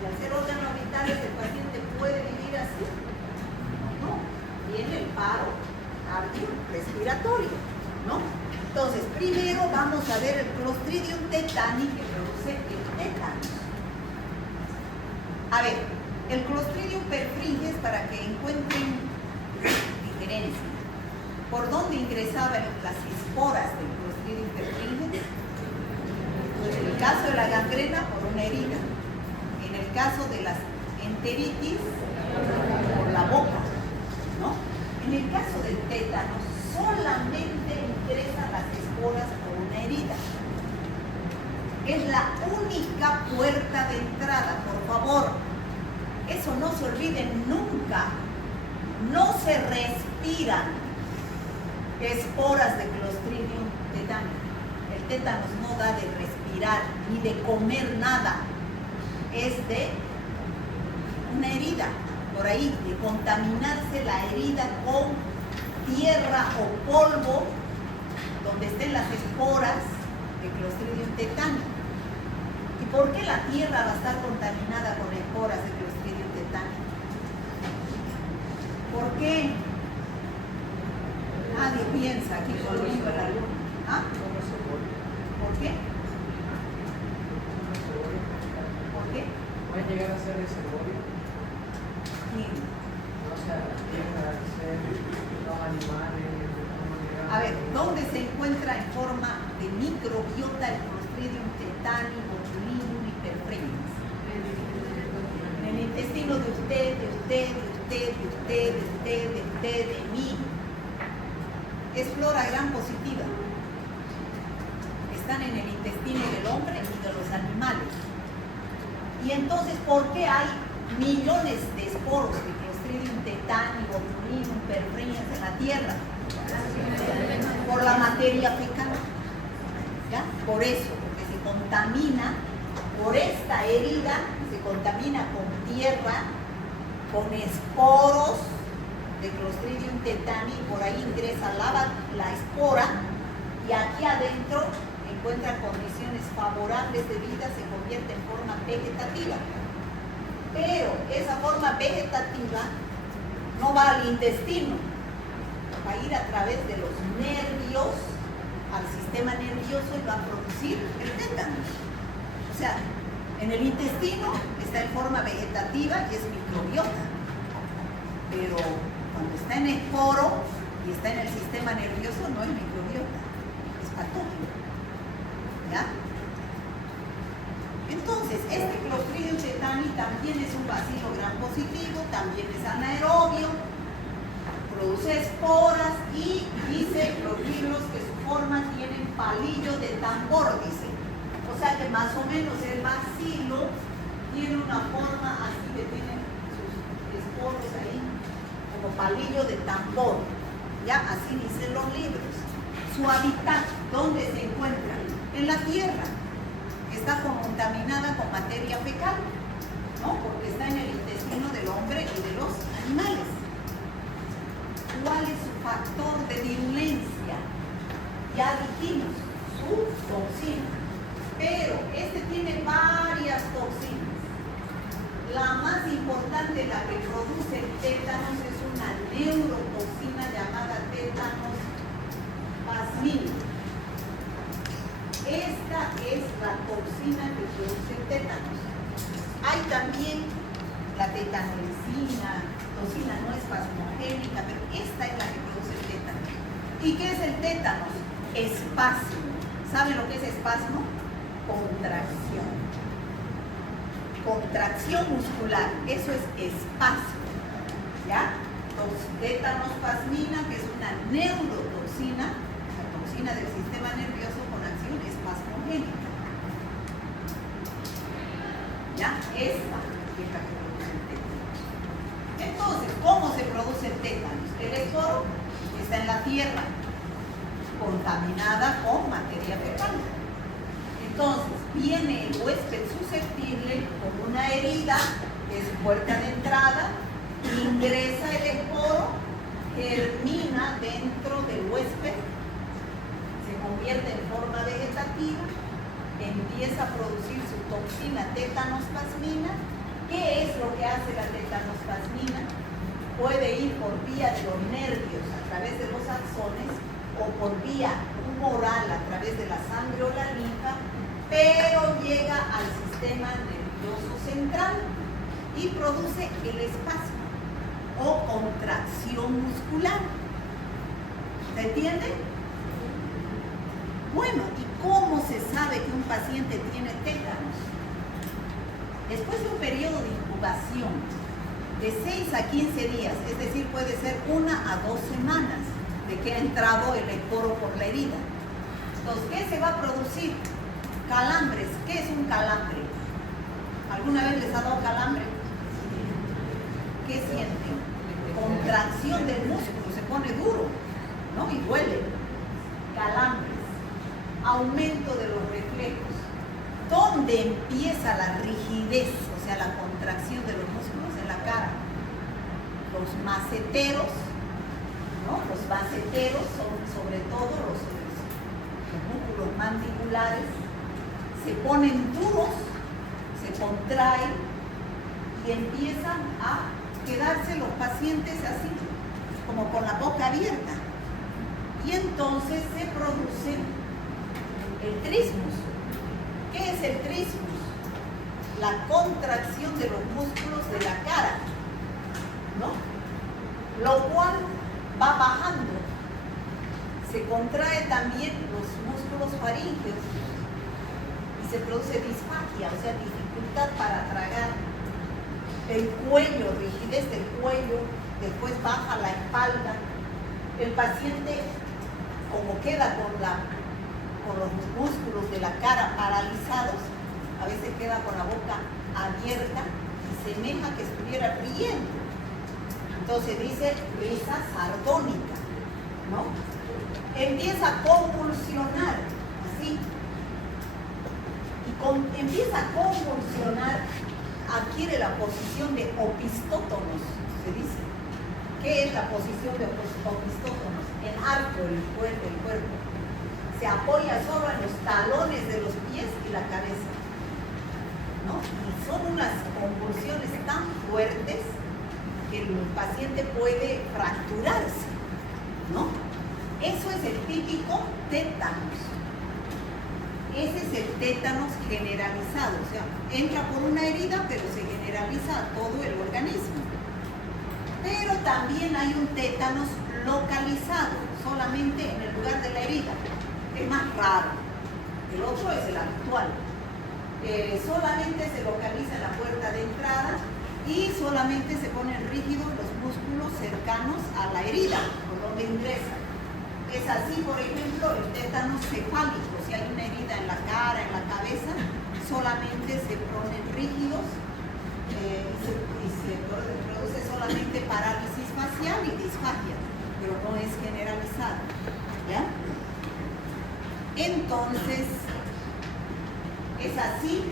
Y al ser órganos vitales, el paciente puede vivir así, ¿no? Viene el paro cardiorrespiratorio, ¿no? Entonces, primero vamos a ver el Clostridium tetani que produce el tétanos. A ver, el Clostridium perfringens, para que encuentren diferencia. ¿Por dónde ingresaban las esporas del Clostridium perfringens? En el caso de la gangrena, por una herida. En el caso de las enteritis, por la boca, ¿no? En el caso del tétanos, solamente ingresan las esporas por una herida. Es la única puerta de entrada, por favor. Eso no se olviden nunca. No se respiran esporas de Clostridium tetani. El tétanos no da de respirar ni de comer nada. Es de una herida, por ahí, de contaminarse la herida con tierra o polvo donde estén las esporas de Clostridium tetani. ¿Y por qué la tierra va a estar contaminada con esporas de Clostridium tetani? ¿Por qué? Nadie piensa aquí volviendo a la luna. ¿Ah? ¿Por qué? ¿Por qué? ¿Puede llegar a ser ese body? ¿Quién? O sea, llegar a ser los animales. A ver, ¿dónde se encuentra en forma de microbiota el Clostridium tetani, botulinum y perfringens? En el intestino de usted, de mí. Es flora gram positiva. Están en el intestino del hombre y de los animales. Y entonces, ¿por qué hay millones de esporos de Clostridium tetani, botulinum, perfringens en la tierra? Por la materia fecal. ¿Ya? Por eso, porque se contamina, por esta herida, se contamina con tierra, con esporos de Clostridium tetani, por ahí ingresa la espora y aquí adentro encuentra condiciones favorables de vida, se convierte en forma vegetativa. Pero esa forma vegetativa no va al intestino, va a ir a través de los nervios al sistema nervioso y va a producir el tétanos. O sea, en el intestino está en forma vegetativa y es microbiota. Pero cuando está en esporo y está en el sistema nervioso no es microbiota, es patógeno. ¿Ya? Entonces, este Clostridium tetani también es un bacilo gram positivo, también es anaerobio, produce esporas y dice los libros que su forma tiene palillo de tambor, dice. O sea que más o menos el bacilo tiene una forma así que tiene sus esporos ahí, como palillo de tambor. Ya, así dicen los libros. Su hábitat, ¿dónde se encuentra? En la tierra. Está contaminada con materia fecal, ¿no? Porque está en el intestino del hombre y de los animales. ¿Cuál es su factor de virulencia? Ya dijimos, su toxina. Pero este tiene varias toxinas. La más importante, la que produce el tétanos, es una neurotoxina llamada tétanos plasmina. Esta es la toxina que produce el tétanos. Hay también la tetanolicina, toxina no espasmogénica, pero esta es la que produce el tétanos. ¿Y qué es el tétanos? Espasmo. ¿Saben lo que es espasmo? Contracción. Contracción muscular, eso es espasmo. ¿Ya? Tétanos plasmina, que es una neurotoxina, la toxina del sistema nervioso con acción espasmogénica. ¿Ya? Esta es la que produce el tétanos. Entonces, ¿cómo se produce el tétanos? El esporo está en la tierra, contaminada con materia fecal. Entonces, viene el huésped susceptible con una herida, que es su puerta de entrada, ingresa el esporo, germina dentro del huésped, se convierte en forma vegetativa, empieza a producir su toxina tétanos plasmina. ¿Qué es lo que hace la tétanos plasmina? Puede ir por vía de los nervios a través de los axones o por vía humoral a través de la sangre o la linfa, pero llega al sistema nervioso central y produce el espasmo o contracción muscular. ¿Se entiende? Bueno, ¿y cómo se sabe que un paciente tiene tétanos? Después de un periodo de incubación de 6 a 15 días, es decir, puede ser 1 a 2 semanas de que ha entrado el esporo por la herida. Entonces, ¿qué se va a producir? Calambres. ¿Qué es un calambre? ¿Alguna vez les ha dado calambre? ¿Qué sienten? Contracción del músculo, se pone duro, ¿no? Y duele. Calambres. Aumento de los reflejos. ¿Dónde empieza la rigidez, o sea, la contracción de los músculos? En la cara. Los maceteros, ¿no? Los maceteros son sobre todo los músculos mandibulares, se ponen duros, se contraen y empiezan a quedarse los pacientes así, como con la boca abierta. Y entonces se produce el trismus. ¿Qué es el trismus? La contracción de los músculos de la cara, ¿no? Lo cual va bajando. Se contrae también los músculos faríngeos y se produce disfagia, o sea, dificultad para tragar. El cuello, rigidez del cuello, después baja la espalda. El paciente, como queda con los músculos de la cara paralizados, a veces queda con la boca abierta y semeja que estuviera riendo. Entonces dice risa sardónica, ¿no? Empieza a convulsionar, así. Y empieza a convulsionar, adquiere la posición de opistótonos, se dice. ¿Qué es la posición de opistótonos? En alto el cuerpo. Se apoya solo en los talones de los pies y la cabeza, ¿no? Y son unas convulsiones tan fuertes que el paciente puede fracturarse, ¿no? Eso es el típico tétanos. Ese es el tétanos generalizado, o sea, entra por una herida, pero se generaliza a todo el organismo. Pero también hay un tétanos localizado, solamente en el lugar de la herida. Es más raro. El otro es el actual. Solamente se localiza en la puerta de entrada y solamente se ponen rígidos los músculos cercanos a la herida, por donde ingresa. Es así, por ejemplo, el tétanos cefálico. Si hay una herida en la cara, en la cabeza, solamente se ponen rígidos y se produce solamente parálisis facial y disfagia, pero no es generalizado. ¿Ya? Entonces, es así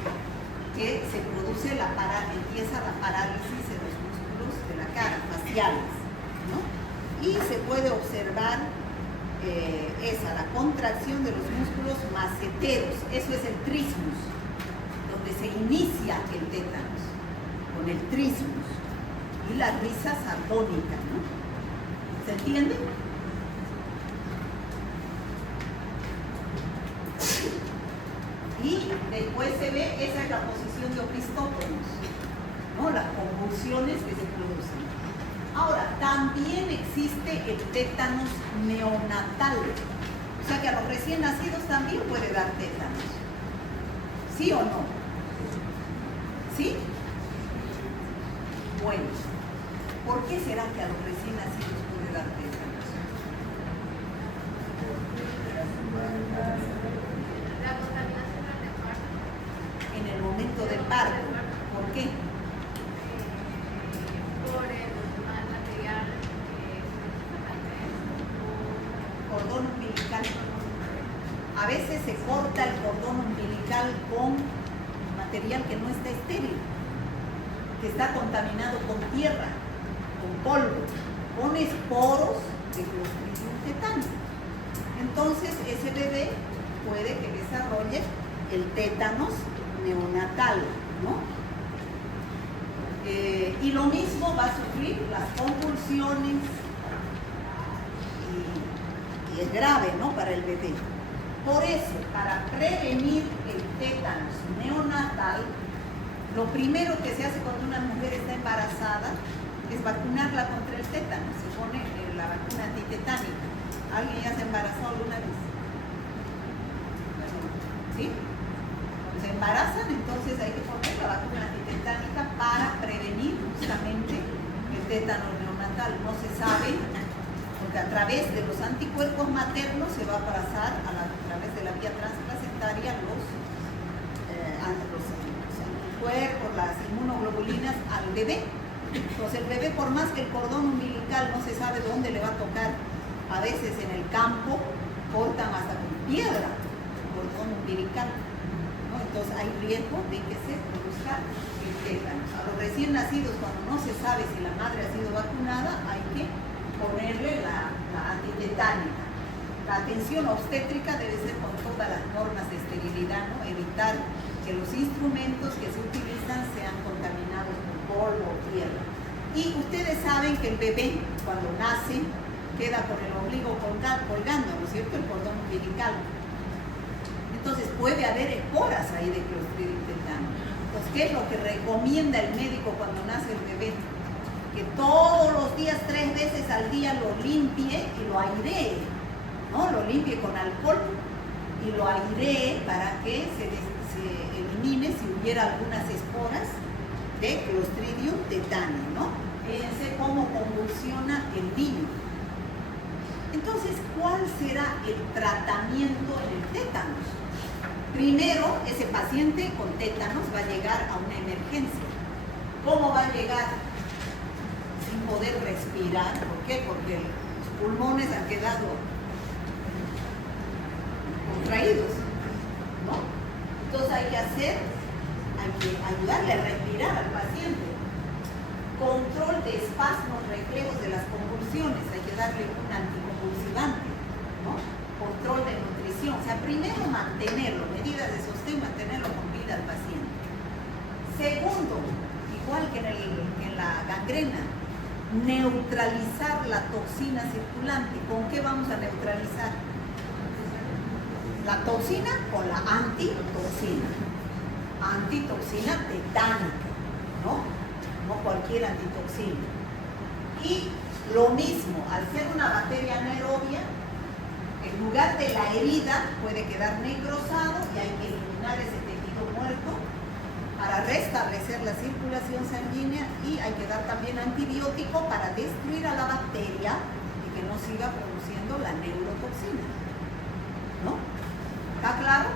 que se produce empieza la parálisis en los músculos de la cara, faciales, ¿no? Y se puede observar esa, la contracción de los músculos maceteros, eso es el trismus, donde se inicia el tétanos, con el trismus, y la risa sardónica, ¿no? ¿Se entiende? Y después se ve, esa es la posición de Opisthotonos, ¿no? Las convulsiones que se producen. Ahora, también existe el tétanos neonatal, o sea que a los recién nacidos también puede dar tétanos. ¿Sí o no? ¿Sí? Bueno, ¿por qué será que a los recién nacidos puede dar tétanos? La contaminación del parto. En el momento del parto. ¿Por qué? Por el mal material Cordón umbilical. A veces se corta el cordón umbilical con material que no está estéril, que está contaminado con tierra, con polvo, con esporos de Clostridium tetani. Entonces ese bebé puede que desarrolle el tétanos neonatal, ¿no? Y lo mismo va a sufrir las convulsiones y es grave, ¿no? Para el bebé. Por eso, para prevenir el tétanos neonatal, lo primero que se hace cuando una mujer está embarazada es vacunarla contra el tétanos. Se pone la vacuna antitetánica. ¿Alguien ya se embarazó alguna vez? ¿Sí? Cuando se embarazan, entonces hay que poner la vacuna antitetánica para prevenir justamente el tétanos neonatal. No se sabe, porque a través de los anticuerpos maternos se va a pasar a través de la vía transplacentaria los anticuerpos, las inmunoglobulinas al bebé. Entonces el bebé, por más que el cordón umbilical no se sabe dónde le va a tocar, a veces en el campo cortan hasta con piedra el cordón umbilical, ¿no? Entonces hay riesgo de que se produzca el tétanos. A los recién nacidos, cuando no se sabe si la madre ha sido vacunada, hay que ponerle la antitetánica. La atención obstétrica debe ser con todas las normas de esterilidad, ¿no? Evitar que los instrumentos que se utilizan sean contaminados con polvo o tierra. Y ustedes saben que el bebé, cuando nace, queda con el ombligo colgando, ¿no es cierto?, el cordón umbilical. Entonces puede haber esporas ahí de Clostridium tetani. Entonces, ¿qué es lo que recomienda el médico cuando nace el bebé? Que todos los días, 3 veces al día, lo limpie y lo airee, ¿no? Lo limpie con alcohol y lo airee para que se elimine si hubiera algunas esporas de Clostridium tetani, ¿no? Fíjense cómo convulsiona el niño. Entonces, ¿cuál será el tratamiento en el tétanos? Primero, ese paciente con tétanos va a llegar a una emergencia. ¿Cómo va a llegar? Sin poder respirar. ¿Por qué? Porque los pulmones han quedado contraídos, ¿no? Entonces hay que ayudarle a respirar al paciente. Control de espasmos reflejos de las convulsiones, hay que darle un anticonvulsivante, ¿no? Control de nutrición, o sea, primero mantenerlo, medidas de sostén, mantenerlo con vida al paciente. Segundo, igual que en la gangrena, neutralizar la toxina circulante. ¿Con qué vamos a neutralizar? La toxina con la antitoxina. Antitoxina tetánica, ¿no? No cualquier antitoxina. Y lo mismo, al ser una bacteria anaerobia, en lugar de la herida puede quedar necrosado y hay que eliminar ese tejido muerto para restablecer la circulación sanguínea, y hay que dar también antibiótico para destruir a la bacteria y que no siga produciendo la neurotoxina, ¿no? ¿Está claro?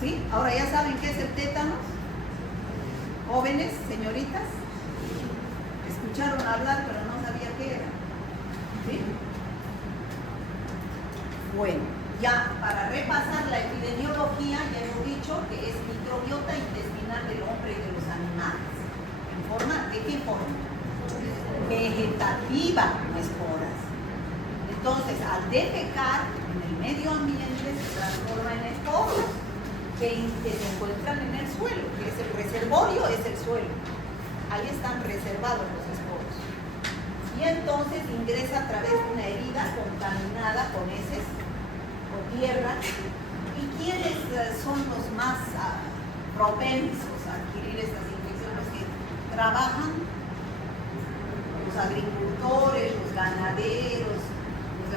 ¿Sí? Ahora ya saben qué es el tétanos. Jóvenes, señoritas, escucharon hablar pero no sabía qué era. ¿Sí? Bueno, ya para repasar la epidemiología, ya hemos dicho que es microbiota intestinal del hombre y de los animales. ¿En forma? ¿De qué forma? Vegetativa, no esporas. Entonces, al defecar en el medio ambiente se transforma en esporos que se encuentran en el suelo, que es el reservorio, es el suelo. Ahí están reservados los esporos. Y entonces ingresa a través de una herida contaminada con heces o tierra. ¿Y quiénes son los más propensos a adquirir estas infecciones? Que trabajan los agricultores, los ganaderos,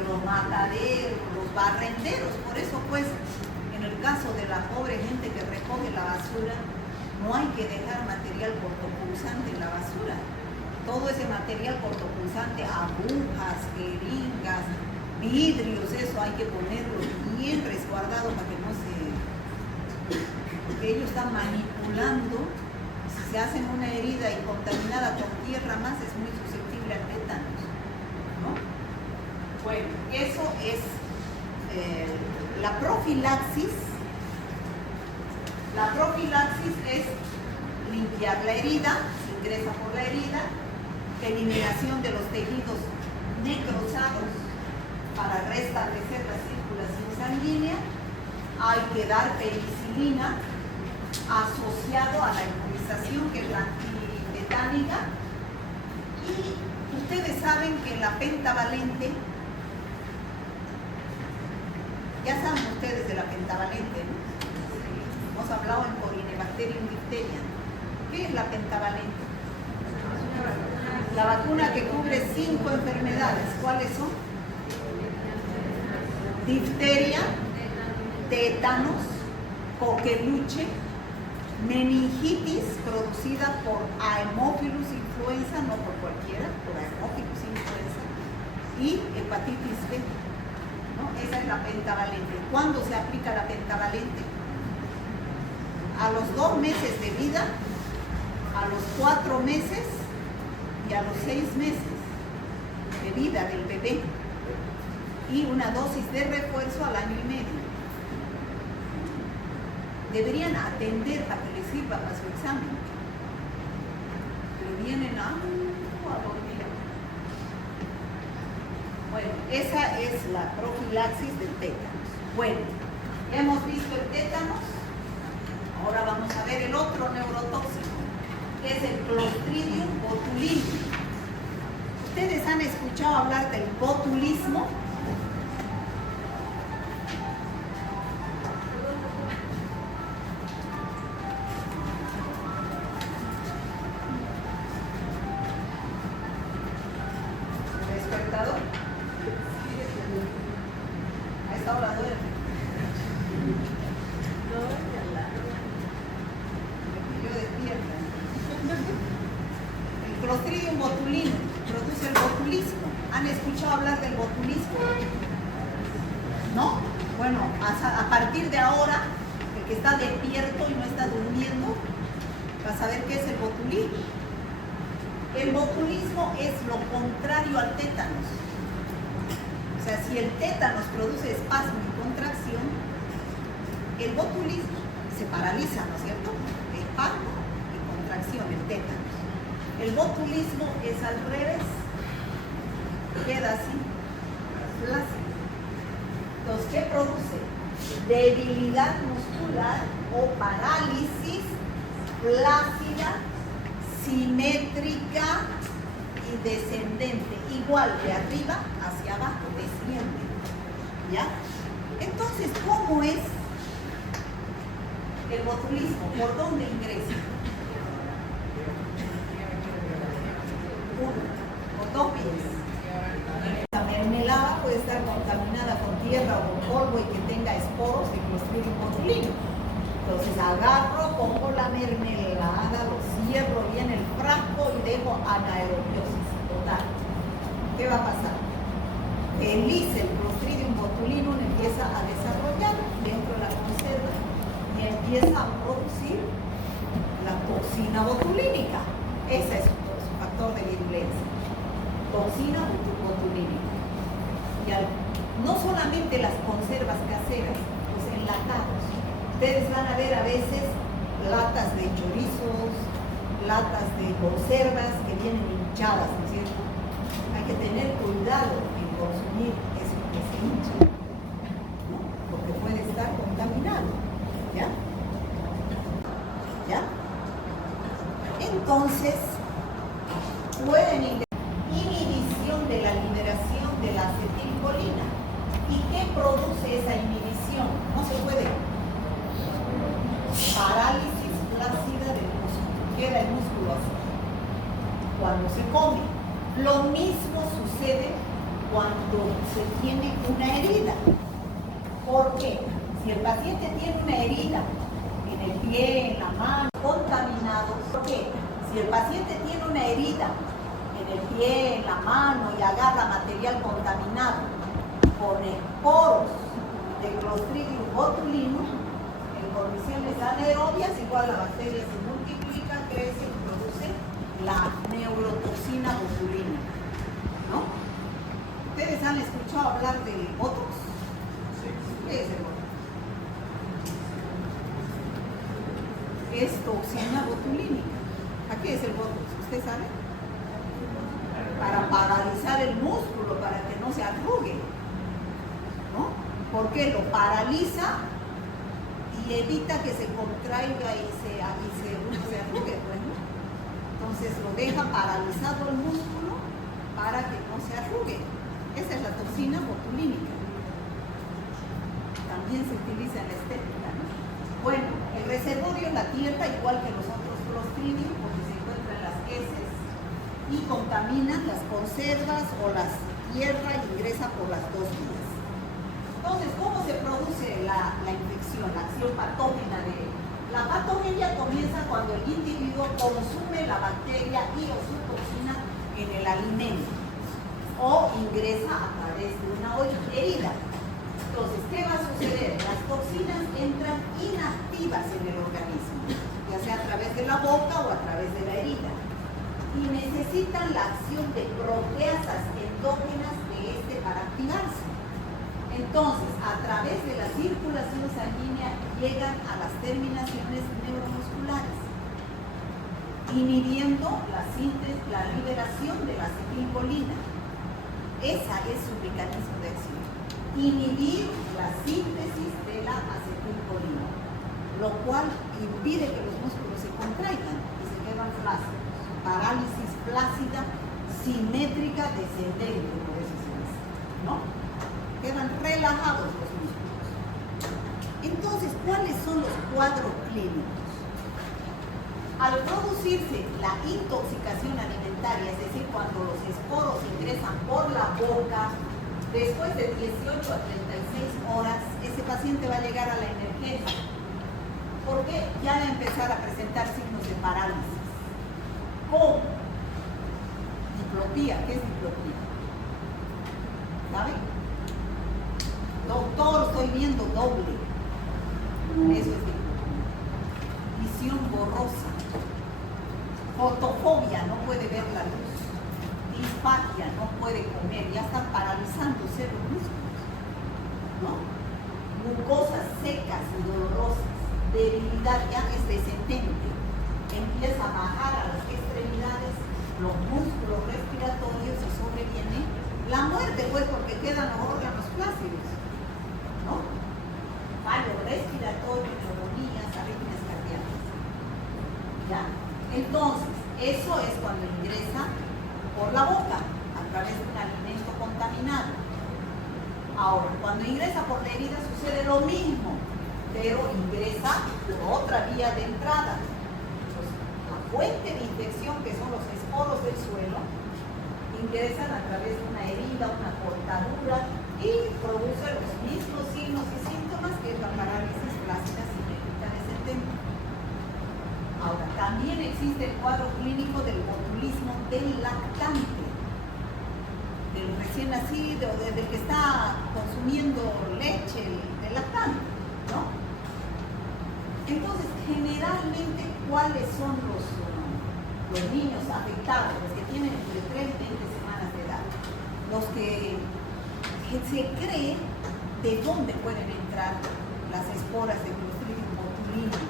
los mataderos, los barrenderos. Por eso, pues, en el caso de la pobre gente que recoge la basura, no hay que dejar material cortopulsante en la basura. Todo ese material cortopulsante, agujas, jeringas, vidrios, eso hay que ponerlo bien resguardado para que no se... Porque ellos están manipulando. Si se hacen una herida y contaminada con tierra más, es muy susceptible a tétanos, ¿no? Bueno, eso es la profilaxis. La profilaxis es limpiar la herida, se ingresa por la herida, eliminación de los tejidos necrosados para restablecer la circulación sanguínea. Hay que dar penicilina asociado a la inmunización, que es la antitetánica. Y ustedes saben que la pentavalente, ya saben ustedes de la pentavalente, ¿no? Hemos hablado en Corinebacterium difteria. ¿Qué es la pentavalente? La vacuna que cubre 5 enfermedades. ¿Cuáles son? Difteria, tétanos, coqueluche, meningitis producida por Haemophilus influenza, no por cualquiera, por Haemophilus influenza, y hepatitis B, ¿no? Esa es la pentavalente. ¿Cuándo se aplica la pentavalente? A los 2 meses de vida, a los 4 meses y a los 6 meses de vida del bebé, y una dosis de refuerzo al año y medio. Deberían atender para que les sirva para su examen, pero vienen a dormir. Bueno, esa es la profilaxis del tétanos. Bueno, ya hemos visto el tétanos. Ahora vamos a ver el otro neurotóxico, que es el Clostridium botulinum. ¿Ustedes han escuchado hablar del botulismo? ¿Despertador? A esta hora duerme. El Clostridium botulinum produce el botulismo. ¿Han escuchado hablar del botulismo? ¿No? Bueno, a partir de ahora, el que está despierto y no está durmiendo, va a saber qué es el botulismo. El botulismo es lo contrario al tétanos. O sea, si el tétanos produce espasmo y contracción, el botulismo se paraliza, ¿no es cierto? Espasmo y contracción, el tétanos. El botulismo es al revés, queda así, flácido. Entonces, ¿qué produce? Debilidad muscular o parálisis flácida, simétrica y descendente, igual de arriba hacia abajo, desciende. ¿Ya? Entonces, ¿cómo es el botulismo? ¿Por dónde ingresa? Con 2 pies. La mermelada puede estar contaminada con tierra o con polvo y que tenga esporos de Clostridium botulinum. Entonces agarro, pongo la mermelada, lo cierro bien el frasco y dejo anaerobiosis total. ¿Qué va a pasar? El Clostridium botulinum empieza a desarrollar dentro de la conserva y empieza a producir la toxina botulínica. Ese es su factor de virulencia. Toxina botulínica. Y no solamente las conservas caseras, los enlatados. Ustedes van a ver a veces latas de chorizos, latas de conservas que vienen hinchadas, ¿no es cierto? Hay que tener cuidado en consumir hinche, ¿no? Porque puede estar contaminado, ¿ya? ¿Ya? Entonces, pueden inhibición de la liberación de la acetilcolina. ¿Y qué produce esa inhibición? No se puede. Parálisis flácida del músculo. Queda el músculo así. Cuando se come. Lo mismo sucede cuando se tiene una herida. ¿Por qué? Si el paciente tiene una herida en el pie, en la mano, contaminado, ¿por qué? Si el paciente tiene una herida en el pie, en la mano y agarra material contaminado con esporos de Clostridium botulinum, en condiciones anaerobias, igual la bacteria se multiplica, crece y produce la neurotoxina botulínica, ¿no? ¿Ustedes han escuchado hablar del Botox? ¿Qué es el Botox? Es toxina botulínica. ¿A qué es el Botox? ¿Usted sabe? Para paralizar el músculo, para que no se arrugue, ¿no? Porque lo paraliza y evita que se contraiga y se arrugue, pues, ¿no? Entonces lo deja paralizado el músculo para que no se arrugue. Esa es la toxina botulínica. También se utiliza en la estética, ¿no? Bueno, el reservorio en la tierra, igual que los otros Clostridium, porque se encuentran en las heces y contaminan las conservas o las tierra y ingresa por las dos vías. Entonces, ¿cómo se produce la infección, la acción patógena de él? La patogenia comienza cuando el individuo consume la bacteria y o su toxina en el alimento o ingresa a través de una herida. Entonces, ¿qué va a suceder? Las toxinas entran inactivas en el organismo, ya sea a través de la boca o a través de la herida, y necesitan la acción de proteasas endógenas de este para activarse. Entonces, a través de la circulación sanguínea llegan a las terminaciones neuromusculares, inhibiendo la liberación de la acetilcolina. Esa es su mecanismo de acción. Inhibir la síntesis de la acetilcolina, lo cual impide que los músculos se contraigan y se quedan flácidos. Parálisis flácida, simétrica, descendente, por eso se dice, ¿no? Quedan relajados los músculos. Entonces, ¿cuáles son los cuadros clínicos? Al producirse la intoxicación alimentaria, es decir, cuando los esporos ingresan por la boca, después de 18 a 36 horas, ese paciente va a llegar a la emergencia, porque ya va a empezar a presentar signos de parálisis. O diplopía. ¿Qué es diplopía? ¿Sabe? Doctor, estoy viendo doble. Eso es diplopía. Visión borrosa. Fotofobia, no puede ver la luz. Disfagia, no puede comer, ya están paralizándose los músculos, ¿no? Mucosas secas y dolorosas, debilidad, ya es descendente, empieza a bajar a las extremidades, los músculos respiratorios y sobreviene la muerte, pues, porque quedan los órganos flácidos, ¿no? Fallo respiratorio, neumonías, arritmias cardíacas, ¿ya? Entonces, eso es cuando ingresa por la boca, a través de un alimento contaminado. Ahora, cuando ingresa por la herida sucede lo mismo, pero ingresa por otra vía de entrada. Entonces, la fuente de infección, que son los esporos del suelo, ingresan a través de una herida, una cortadura, y producen los mismos signos y síntomas que es la parálisis flácida simétrica descendente. Ahora, también existe el cuadro clínico del botulismo del lactante, del recién nacido, desde que está consumiendo leche, del lactante, ¿no? Entonces, generalmente, ¿cuáles son los niños afectados, los que tienen entre 3 y 20 semanas de edad? Los que se cree de dónde pueden entrar las esporas de Clostridium botulinum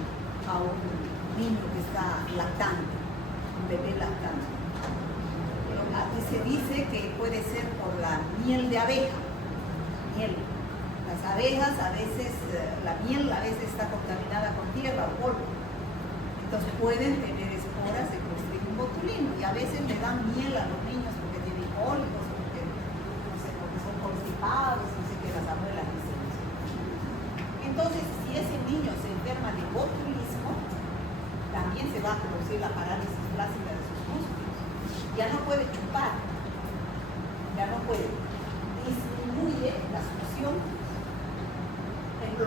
a un niño que está lactante, un bebé lactante. Aquí se dice que puede ser por la miel de abeja, miel. Las abejas a veces, la miel a veces está contaminada con tierra o polvo. Entonces pueden tener esporas de Clostridium botulinum y a veces le dan miel a los niños porque tienen cólicos, porque, no sé, porque son constipados, no sé qué las abuelas dicen. Entonces, si ese niño se enferma de botulismo, también se va a producir la parálisis flácida de sus músculos. Ya no puede chupar, ya no puede. Disminuye la succión,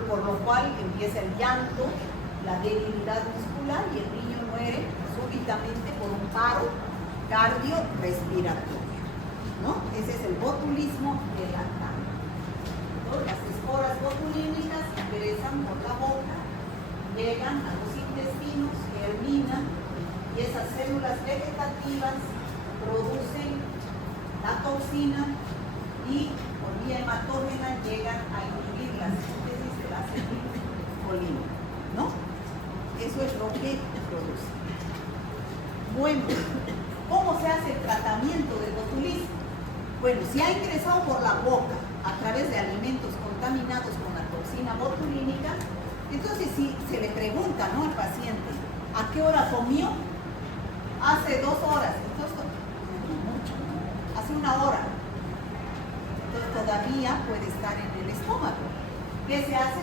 por lo cual empieza el llanto, la debilidad muscular y el niño muere súbitamente por un paro cardiorrespiratorio, ¿no? Ese es el botulismo del lactante. Las esporas botulínicas ingresan por la boca, llegan a los intestinos, germinan y esas células vegetativas producen la toxina y por vía hematógena llegan a inhibir la síntesis de la acetilcolina, ¿no? Eso es lo que produce. Bueno, ¿cómo se hace el tratamiento del botulismo? Bueno, si ha ingresado por la boca a través de alimentos contaminados con la toxina botulínica, entonces si se le pregunta, ¿no?, al paciente, ¿a qué hora comió? Hace 2 horas, entonces mucho, hace 1 hora. Entonces todavía puede estar en el estómago. ¿Qué se hace?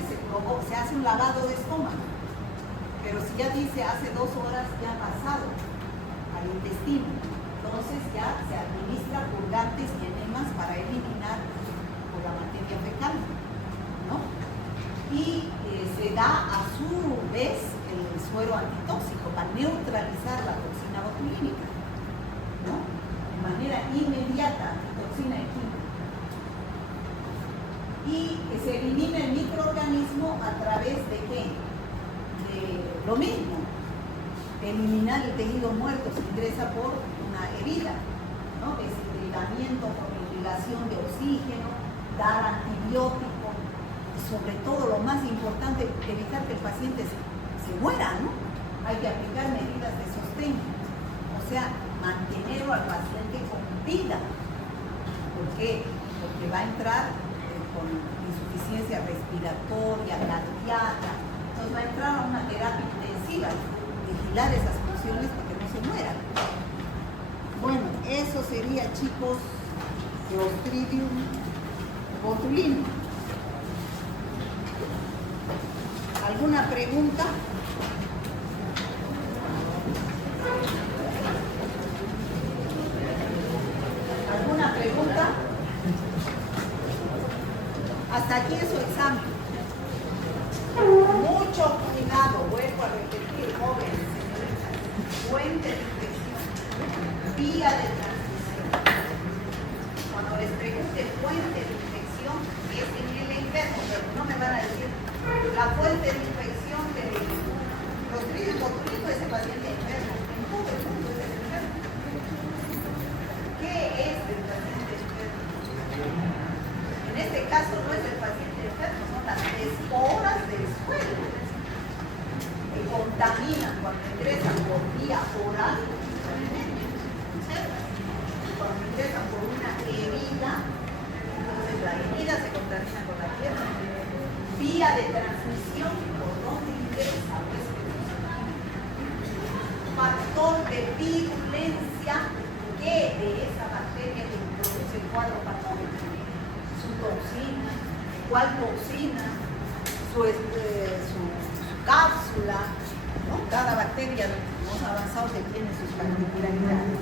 Se hace un lavado de estómago. Pero si ya dice hace 2 horas, ya ha pasado al intestino. Entonces ya se administra purgantes y enemas para eliminar por la materia fecal, ¿no? Y se da a su vez el suero antitóxico para neutralizar la toxina botulínica, ¿no? De manera inmediata, toxina química. Y que se elimina el microorganismo a través de ¿qué? De lo mismo, eliminar el tejido muerto, se ingresa por una herida, ¿no? Deshidratamiento por ventilación de oxígeno, dar antibiótico y sobre todo lo más importante, evitar que el paciente se muera, ¿no? Hay que aplicar medidas de sostén, o sea, mantenerlo al paciente con vida. ¿Por qué? Porque va a entrar con insuficiencia respiratoria, cardíaca, entonces va a entrar a una terapia intensiva, vigilar esas funciones para que no se mueran. Bueno, eso sería, chicos, Clostridium botulinum. ¿Alguna pregunta? ¿Alguna pregunta? Hasta aquí es su examen. Mucho cuidado, vuelvo a repetir, jóvenes, fuente de infección, vía de transmisión. Cuando les pregunte fuente de infección, es en el enfermo, pero no me van a decir la fuente de infección de Clostridium botulinum es el paciente enfermo. En todo el mundo es el enfermo. ¿Qué es el paciente enfermo? En este caso no es el paciente enfermo, son las esporas del suelo que contaminan cuando ingresan por vía oral, cuando ingresan por una herida, entonces la herida se contamina con la tierra. Vía de transmisión, por donde ingresa, pues, factor de virulencia que de esa bacteria que produce el cuadro patógeno. Su toxina, cuál toxina, su cápsula, ¿no? Cada bacteria de los avanzados que tiene sus particularidades.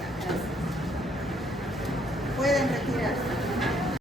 Gracias. Pueden retirarse.